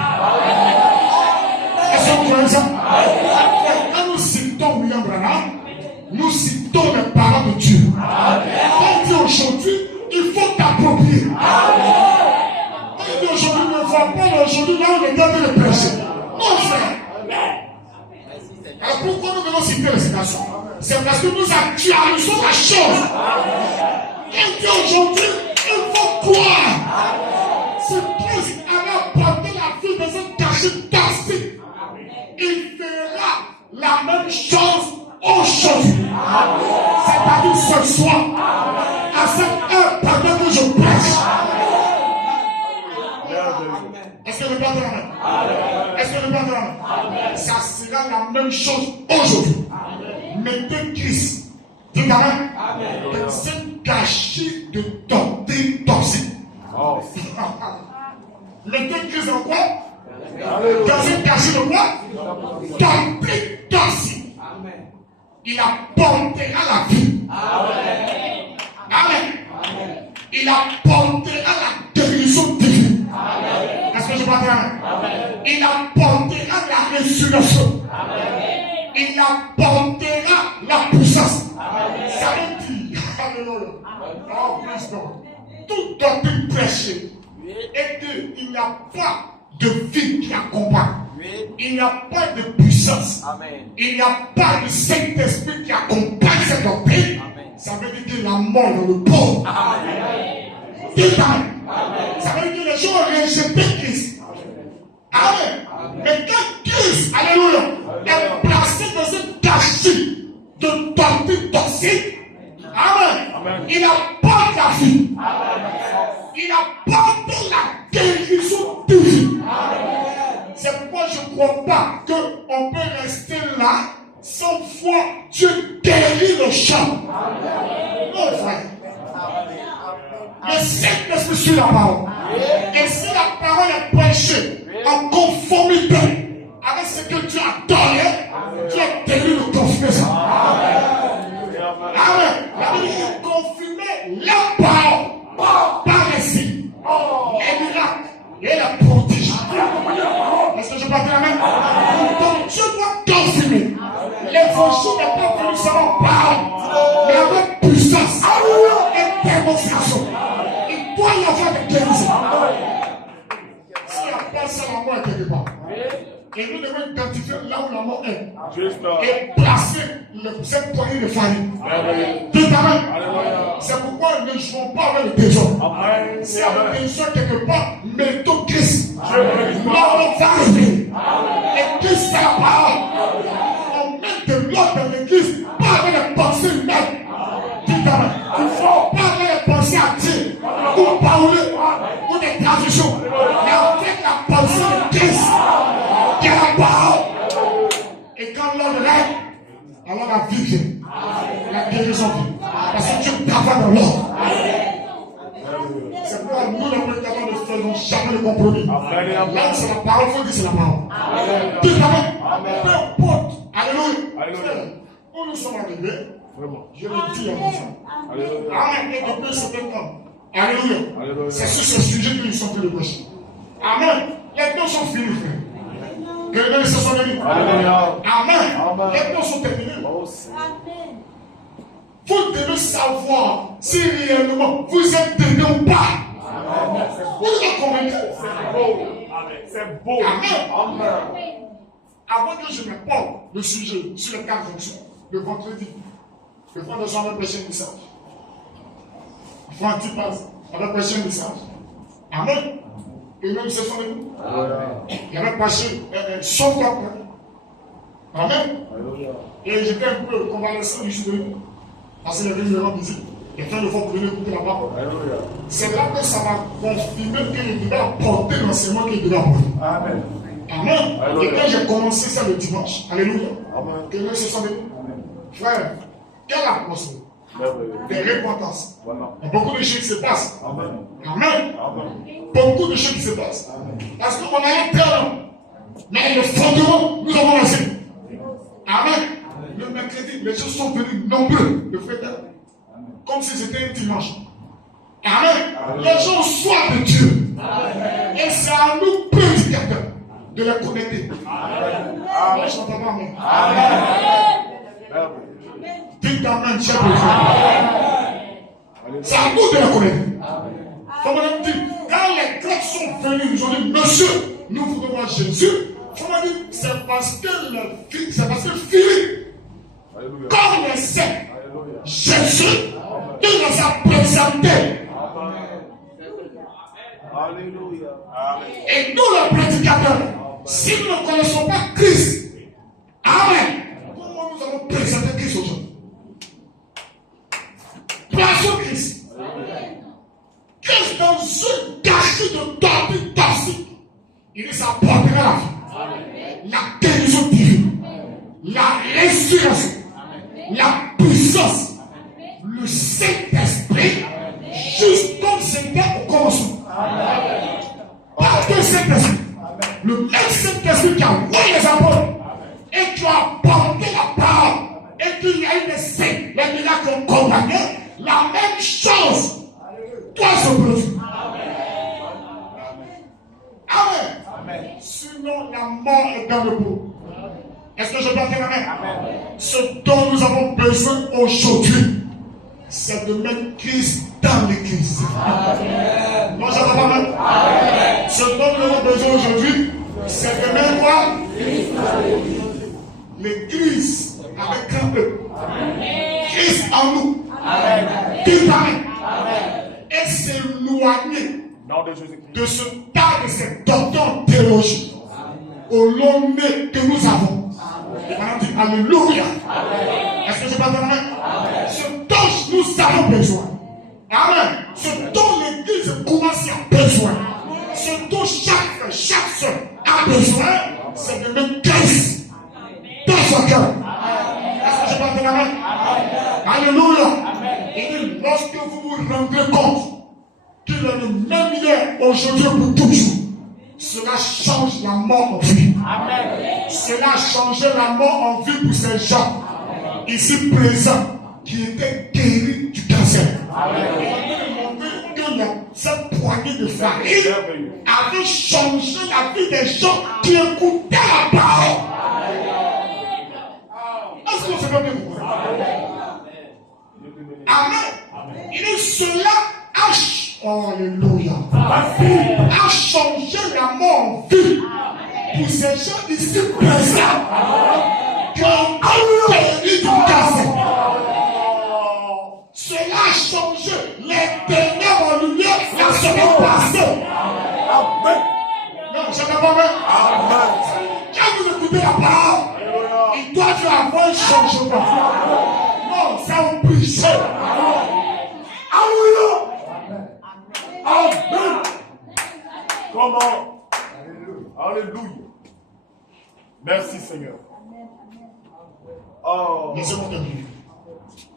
Est-ce que vous croyez ça? Quand nous citons William Branham, nous citons les paroles de Dieu. On dit aujourd'hui, il faut t'approprier. On dit aujourd'hui, ne vois pas aujourd'hui là où le diable le prêcher. Non, frère. Alors pourquoi nous venons citer les citations? C'est parce que nous actualisons la chose. On dit aujourd'hui, il faut croire. Ce Christ avait apporté la vie dans un cachet toxique. Il fera la même chose aujourd'hui. C'est-à-dire ce soir, à cette heure, pendant que je prêche. Est-ce que le Père de l'Amen? Est-ce que le Père de l'Amen? Ça sera la même chose aujourd'hui. Mettez Christ, dites Amen, dans un cachet de doctrine toxique. Mettez Christ en quoi? Dans un cachet de quoi? Doctrine toxique. Il apportera la vie. Amen. Il apportera la guérison divine. Est-ce que je peux dire Amen? Il apportera la résurrection. Il apportera la puissance. Ça veut dire, alléluia, oh, praise God, toute doctrine prêchée et qu'il n'y a pas de vie qui accompagne. Il n'y a pas de puissance. Il n'y a pas de Saint-Esprit qui accompagne cette doctrine. Ça veut dire que la mort dans le corps. Ça veut dire que les gens ont rejeté Christ. Amen. Mais crois pas qu'on peut rester là sans foi. Dieu guérit le champ. Non, frère. Le Saint-Esprit suit la parole. Et si la parole est prêchée en conformité avec ce que Dieu a donné, Dieu guérit le confirmer ça. Amen. La Bible dit confirmer la parole par les signes, les miracles et les prodiges. Est-ce que je peux dire amen? Donc Dieu doit confirmer. L'évangile n'est pas venu seulement parole, mais avec puissance et démonstration. Il doit y avoir des guérisons. S'il n'y a pas ça, la mort est quelque part. Et nous devons identifier là où la mort est. Et placer cette poignée de farine. Tout amen. C'est pourquoi ne jouons pas avec le désordre. S'il y a le désordre quelque part, mettons Christ. Là, on va arriver. Et Christ, c'est la parole. On met de l'ordre dans l'église, pas avec les pensées humaines. Tout amen. Pas avec les pensées actives, ou parler, ou des traditions. Mais avec la pensée de Christ. Qui est la parole. Et quand l'ordre règne, alors la vie vient. La guérison vient. Parce que Dieu travaille dans l'ordre. C'est pourquoi nous, les prédicateurs, ne faisons jamais le compromis. Là, c'est la parole, il faut dire c'est la parole. Tout amen. Peu importe. Alléluia. Où nous sommes arrivés, je le dis en même temps. Amen. Et depuis ce temps. Alléluia. C'est sur ce sujet que nous sommes venus de prêcher. Amen. Les deux sont finis, frère. Que les deux se sont venus. Amen. Les deux sont terminés. Amen. Vous devez savoir si réellement vous êtes donné ou pas. Vous êtes convaincu. C'est beau. Amen. Avant que je me porte le sujet sur les 4 fonctions, le vendredi, le frère de Jean avait prêché un message. Le frère Antipas avait prêché un message. Amen. Et même ce sont les nous. Il avait prêché son propre. Amen. Et j'étais un peu convalescent du sud. Parce qu'il y avait une erreur visite. Et quand il faut venir écouter la parole. C'est là que ça m'a confirmé qu'il devait apporter l'enseignement qu'il devait apporter. Amen. Amen. Et quand j'ai commencé ça le dimanche, alléluia. Que Dieu se soit béni. Frère, quelle atmosphère de repentance. Il y a beaucoup de choses qui se passent. Amen. Beaucoup de choses qui se passent. Parce qu'on a un terrain. Mais le fondement, nous avons laissé. Amen. Le mercredi, les gens sont venus nombreux, le frère, comme si c'était un dimanche. Amen. Les gens ont soif de Dieu. Et c'est à nous, prédicateurs, de les connecter. Amen. Amen. Dites Amen, cher frère. C'est à nous de les connecter. Comme on a dit, quand les Grecs sont venus, ils ont dit, monsieur, nous voulons voir Jésus. Comme on a dit, c'est parce que Philippe, comme les saints, Jésus, il les a présentés. Et nous, les prédicateurs, si nous ne connaissons pas Christ, amen, comment nous allons présenter Christ aux gens? Plaçons Christ. Christ dans ce gâchis de torpille toxique, il nous apportera la vie, la guérison divine, la résurrection, la puissance, le Saint-Esprit, juste comme c'était au commencement. Par le Saint-Esprit, le même Saint-Esprit qui a envoyé les apôtres et qui a apporté la parole et qu'il y a eu des signes, les miracles ont accompagné, la même chose doit se produire. Amen. Sinon, la mort est dans le pot. Est-ce que je peux dire amen? Ce dont nous avons besoin aujourd'hui, c'est de mettre Christ dans l'église. Non, je ne pas mal. Ce dont nous avons besoin aujourd'hui, c'est de mettre quoi? L'église avec un peu. Christ en nous. Qui paraît. Et s'éloigner de ce tas de cette doctrine théologique au long nez que nous avons. Et on dit Alléluia. Est-ce que je peux dire amen? Ce dont nous avons besoin. Amen. Ce dont l'église commence à besoin. Ce dont chaque soeur a besoin, c'est de mettre Christ dans son cœur. Est-ce que je peux entendre la main? Alléluia. Et dit, lorsque vous vous rendrez compte qu'il est le même hier, aujourd'hui pour toujours, cela change la mort en vie. Cela a changé la mort en vie pour ces gens ici présents qui étaient guéris du cancer. Que cette poignée de farine avait changé la vie des gens qui écoutaient la parole. Est-ce que vous savez bien pourquoi? Amen. Il dit cela a changé la mort en vie pour ces gens ici présents qui ont guéri du cancer. Cela a changé les ténèbres en lumière la semaine passée. Amen. Non, je n'ai pas vu. Amen. Quand vous écoutez la parole, il doit y avoir un changement. Non, c'est obligé. Alléluia. Amen. Comment? Alléluia. Merci Seigneur. Oh. Laissez-moi terminer.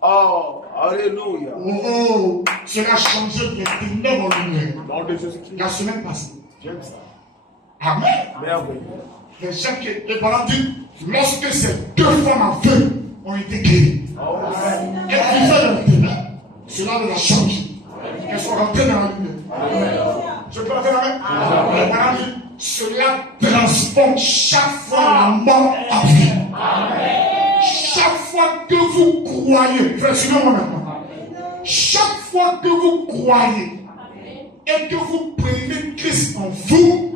Oh, alléluia. Oh, cela a changé les ténèbres en lumière. Nom de Jésus-Christ. La semaine passée. J'aime ça. Amen. Merveilleux. Les gens qui, et pendant dit, lorsque ces deux femmes aveugles ont été guéries, elles vivaient dans les ténèbres. Cela les a changées. Elles sont rentrées dans la lumière. Je peux entendre la main? Et pendant dit, cela transforme chaque fois la mort en vie. Chaque fois que vous croyez, suivez-moi maintenant. Chaque fois que vous croyez et que vous prenez Christ en vous,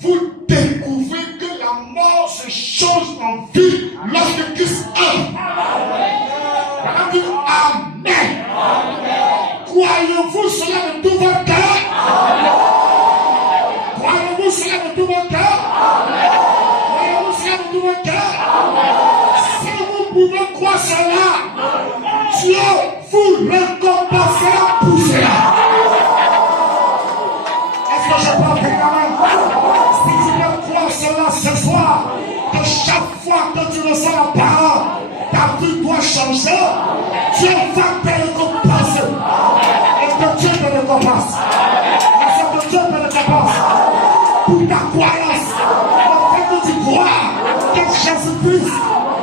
vous découvrez que la mort se change en vie lorsque Christ entre. Amen. Croyez-vous cela de tout votre cœur? Croyez-vous cela de tout votre cœur? Croyez-vous cela de tout votre cœur? Si vous pouvez croire cela, Dieu vous récompensera pour cela. Est-ce que je peux appeler la main? Si tu veux croire cela ce soir, que chaque fois que tu reçois la parole, ta vie doit changer, Dieu va te récompenser. Et que Dieu te récompense. Et que Dieu te récompense pour ta croyance. Le fait que tu crois que Jésus-Christ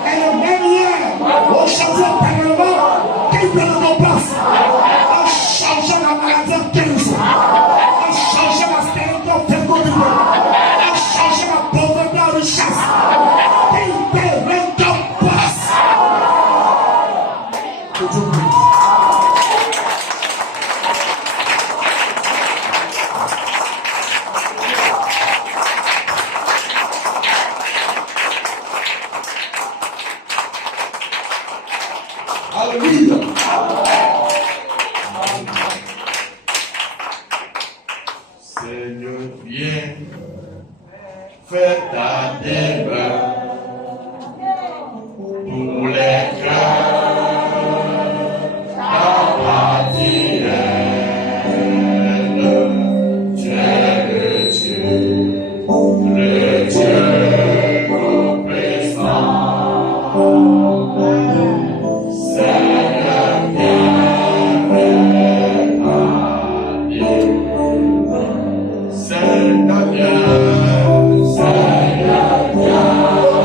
est le même hier, aujourd'hui éternellement, qu'il te récompense. En changeant la maladie en guérison. En changeant la stérilité en fécondité. En changeant la pauvreté en richesse. Il te récompense. Que Dieu vous bénisse. Alléluia. Seigneur, viens, fais ta demeure pour les cœurs appartiennent. Tu es le Dieu tout-puissant. Seigneur, viens, fais ta demeure. Seigneur, viens, Seigneur, viens.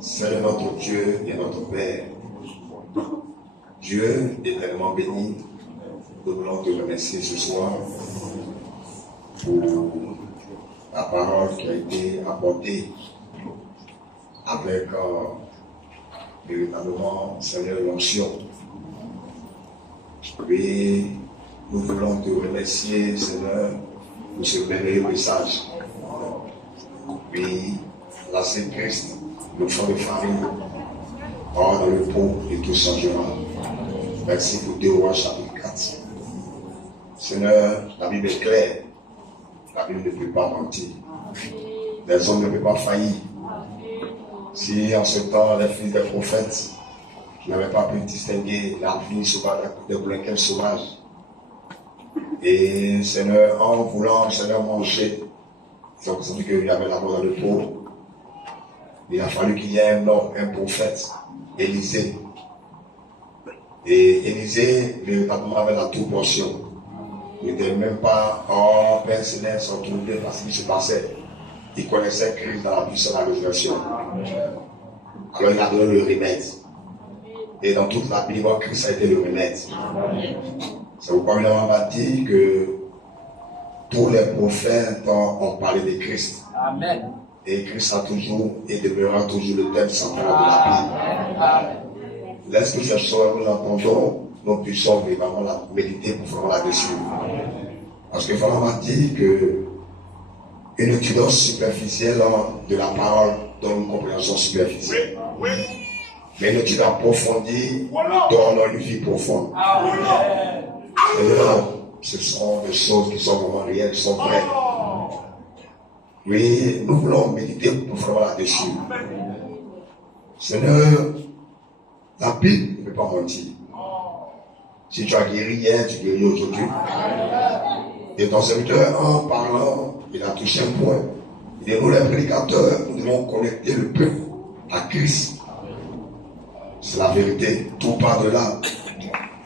C'est notre Dieu et notre Père. Dieu éternellement béni, nous voulons te remercier ce soir pour la parole qui a été apportée avec véritablement, Seigneur, l'onction. Et nous voulons te remercier, Seigneur, pour ce merveilleux message. Oui, la Saint-Christ, le fond de famille, hors dans le pot et tout changera. Merci pour 2 Rois chapitre 4. Seigneur, la Bible est claire. La Bible ne peut pas mentir. Les hommes ne peuvent pas faillir. Si en ce temps, les fils des prophètes n'avaient pas pu distinguer la vie sauvage des blanquins sauvages, et Seigneur, en voulant, Seigneur, manger, ils ont senti qu'il y avait la mort dans le pot. Il a fallu qu'il y ait un homme, un prophète, Élisée. Et Élisée, véritablement, avait la toute portion. Il n'était même pas hors personnel, sans trouver parce qu'il se passait. Il connaissait Christ dans la puissance de la résurrection. Alors il a donné le remède. Et dans toute la Bible, Christ a été le remède. C'est pourquoi nous avons dit que tous les prophètes ont parlé de Christ. Amen. Et Christ a toujours et demeurera toujours le thème central de la Bible. Lorsque ces choses nous l'entendons, nous puissions vraiment la méditer profondément là-dessus. Parce que Fabien m'a dit que une étude superficielle de la parole donne une compréhension superficielle. Oui. Mais une étude approfondie donne une vie profonde. Et là, ce sont des choses qui sont vraiment réelles, qui sont vraies. Oui, nous voulons méditer profondément là-dessus. Seigneur, la Bible ne peut pas mentir. Si tu as guéri hier, tu guéris aujourd'hui. Et ton serviteur, en parlant, il a touché un point. Il dit, nous les prédicateurs, nous devons connecter le peuple à Christ. C'est la vérité, tout part de là.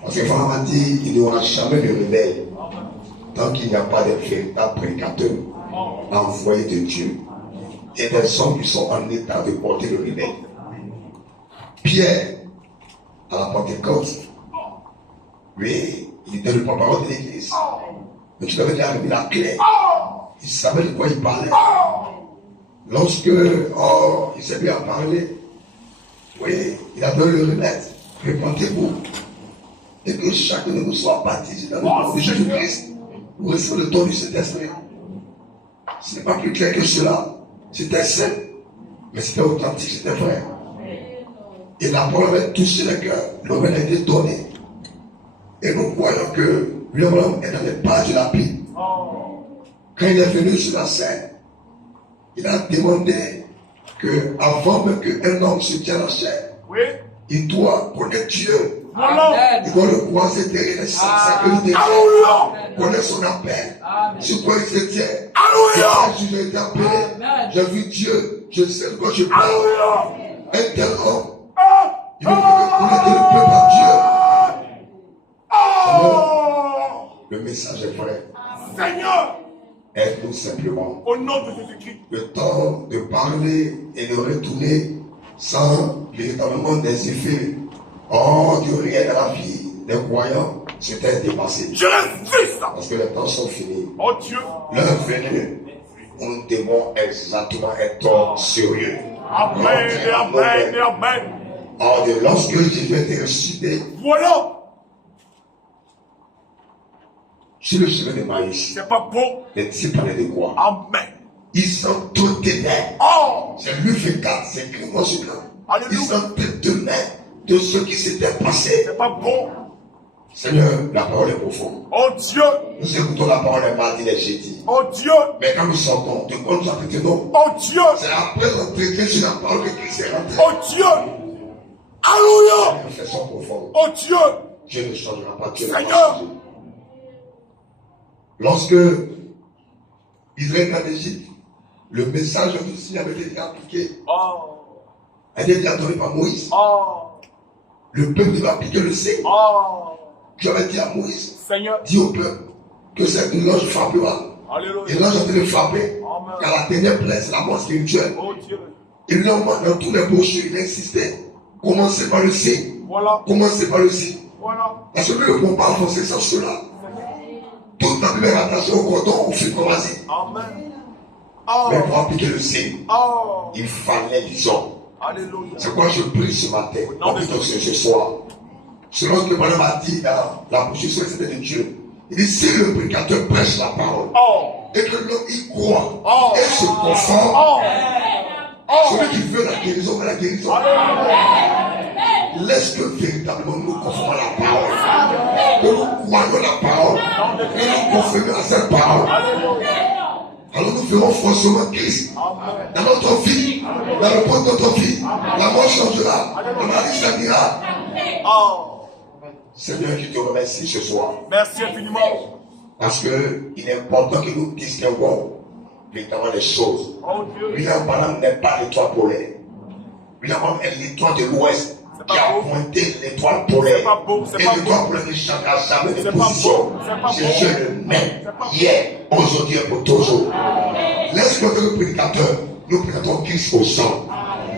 Parce que Fabien m'a dit, il n'y aura jamais de réveil tant qu'il n'y a pas de véritables prédicateurs envoyés de Dieu et des hommes qui sont en état de porter le réveil. Pierre, à la Pentecôte, oui, il était le porte-parole de l'église. Mais tu avais déjà remis la clé. Il savait de quoi il parlait. Lorsque il s'est mis à parler, oui, il a donné le remède. Répentez-vous. Et que chacun de nous soit baptisé dans le nom de Jésus-Christ. Vous recevez le don du Saint-Esprit. Ce n'est pas plus clair que cela. C'était simple, mais c'était authentique, c'était vrai. Et la parole avait touché le cœur. L'homme a été donné. Et nous croyons que l'homme est dans les pages de la Bible. Quand il est venu sur la scène, il a demandé que, avant même qu'un homme se tienne la chair, il doit connaître Dieu. Il doit le croiser derrière sa qualité. Connaître son appel. Sur quoi il se tient. J'ai été appelé. J'ai vu Dieu. Je sais de quoi je parle. Un tel homme, il veut connecter le peuple à Dieu. Le message est vrai. Seigneur, Aide-nous simplement. au nom de Jésus-Christ. Le temps de parler et de retourner sans véritablement des effets du réel dans la vie des croyants, c'était dépassé. Je refuse ça. Parce que les temps sont finis. Oh Dieu. L'heure venue, nous devons exactement être sérieux. Amen et amen et amen. Or, lorsque Jésus était ressuscité Voilà. sur le chemin de Maïs, C'est pas bon. les disciples parlaient de quoi? Amen. Ils s'entretenaient. Oh. C'est lui fait 4, c'est écrit moi sur là. Ils Alléluia. s'entretenaient de ce qui s'était passé. C'est pas bon. Seigneur, la parole est profonde. Oh Dieu. Nous écoutons la parole les mardis, les jeudis. Oh Dieu. Mais quand nous sortons, de quoi nous entretenons? Oh Dieu. C'est après l'entretien sur la parole que Christ est rentré. Oh Dieu. Alléluia. Une réflexion profonde. Oh Dieu. Dieu ne changera pas. Dieu ne Seigneur. pas changer. Lorsque Israël est en Égypte, le message du Seigneur avait été appliqué. Oh. Elle était donné par Moïse. Oh. Le peuple devait appliquer le signe. Oh. Dieu avait dit à Moïse, Seigneur. dis au peuple que cette l'ange frappera. Alléluia. Et l'ange a été le frapper. Amen. Car la dernière plaie, c'est la mort spirituelle. Oh Dieu. Et lui, dans tous les brochures, il insistait. Commencez par le signe. Voilà. Commencez par le signe. Voilà. Parce que lui ne peut pas avancer sans cela. Toute la Bible est rattachée au cordon, au fil croisé. Amen. Oh. Mais pour appliquer le signe, Oh. il fallait des hommes. Alléluia. C'est quoi je prie ce matin, Non, mais- plutôt ce soir. Selon ce que Madame a dit dans la bouche sur le de Dieu. Il dit, si le prédicateur prêche la parole, Oh. et que l'homme y croit, Oh. et se conforme, Oh. Oh. celui qui veut la guérison, veut la guérison. Laisse que véritablement nous conformons à la parole. Que nous croyons la parole. Que nous conformons à cette parole. Alors nous ferons forcément Christ dans notre vie, dans le point de notre vie. La mort changera, la maladie s'agira. Oh. Seigneur, je te remercie ce soir. Merci infiniment. Parce qu'il est important que nous distinguons véritablement les choses. Oh Dieu. William Branham n'est pas l'étoile polaire. William Branham est l'étoile de l'Ouest. qui a pointé l'étoile polaire. C'est pas beau, c'est Et pas l'étoile beau. polaire ne changera jamais de C'est pas position. beau, c'est pas beau. Je le mets hier, aujourd'hui et pour toujours. Laisse que le prédicateur, nous présentons Christ au sang.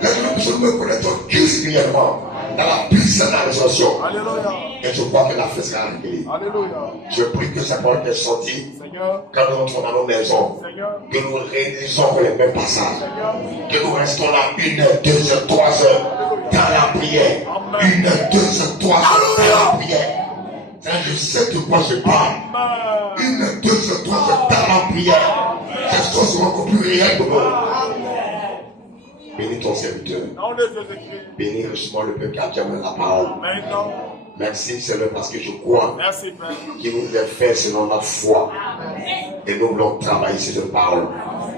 Laisse que nous présentons Christ réellement dans la puissance de la résurrection. Alléluia. Et je crois que la fête sera réglée. Alléluia. Je prie que cette parole est sortie Seigneur, quand nous rentrons dans nos maisons. Seigneur, Que nous réalisons les mêmes passages. Seigneur. Que nous restons là 1 heure, 2 heures, 3 heures dans la prière. 1 heure, 2 heures, 3 heures dans la prière. Seigneur, je sais de quoi je parle. Amen. 1 heure, 2 heures, 3 heures dans la prière. Ces choses seront encore plus réelles pour nous. Bénis ton serviteur. Dans le Jésus-Christ. Bénis richement le peuple qui a jamais la parole. Maintenant. Merci Seigneur parce que je crois Merci, Père. qu'il nous a fait selon notre foi. Et nous voulons travailler sur cette parole.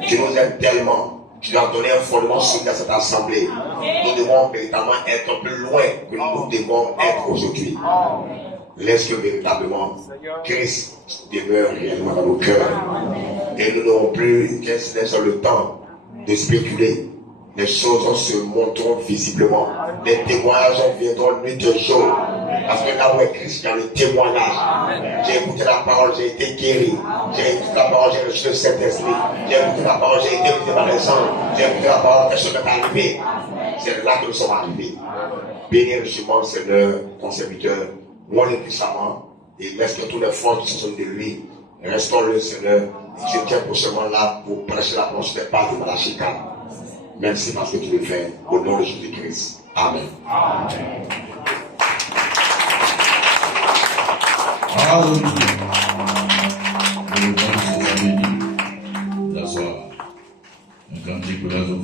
Tu nous aides tellement. Tu nous as donné un fondement solide à cette assemblée. Nous devons véritablement être plus loin que nous devons être aujourd'hui. Laisse que véritablement Christ demeure réellement dans nos cœurs. Et nous n'aurons plus qu'un sur le temps de spéculer. Les choses se montreront visiblement. Les témoignages viendront nuit et jour. Parce que là où est Christ, il y a le témoignage. J'ai écouté la parole, j'ai été guéri. J'ai écouté la parole, j'ai reçu le Saint-Esprit. J'ai écouté la parole, j'ai été écouté par les anges. J'ai écouté la parole, quelque chose m'est arrivé. C'est là que nous sommes arrivés. Bénis richement, Seigneur, ton serviteur. Moi, puissamment. Et laisse que toutes les forces qui sont de lui. Restons-le, Seigneur. Et je tiens prochainement là pour prêcher la parole sur les pas de Malachika. Merci parce que tu le fais. Au nom de Jésus-Christ. Amen. Hallelujah. Le bon Dieu béni. La soirée. Un cantique pour les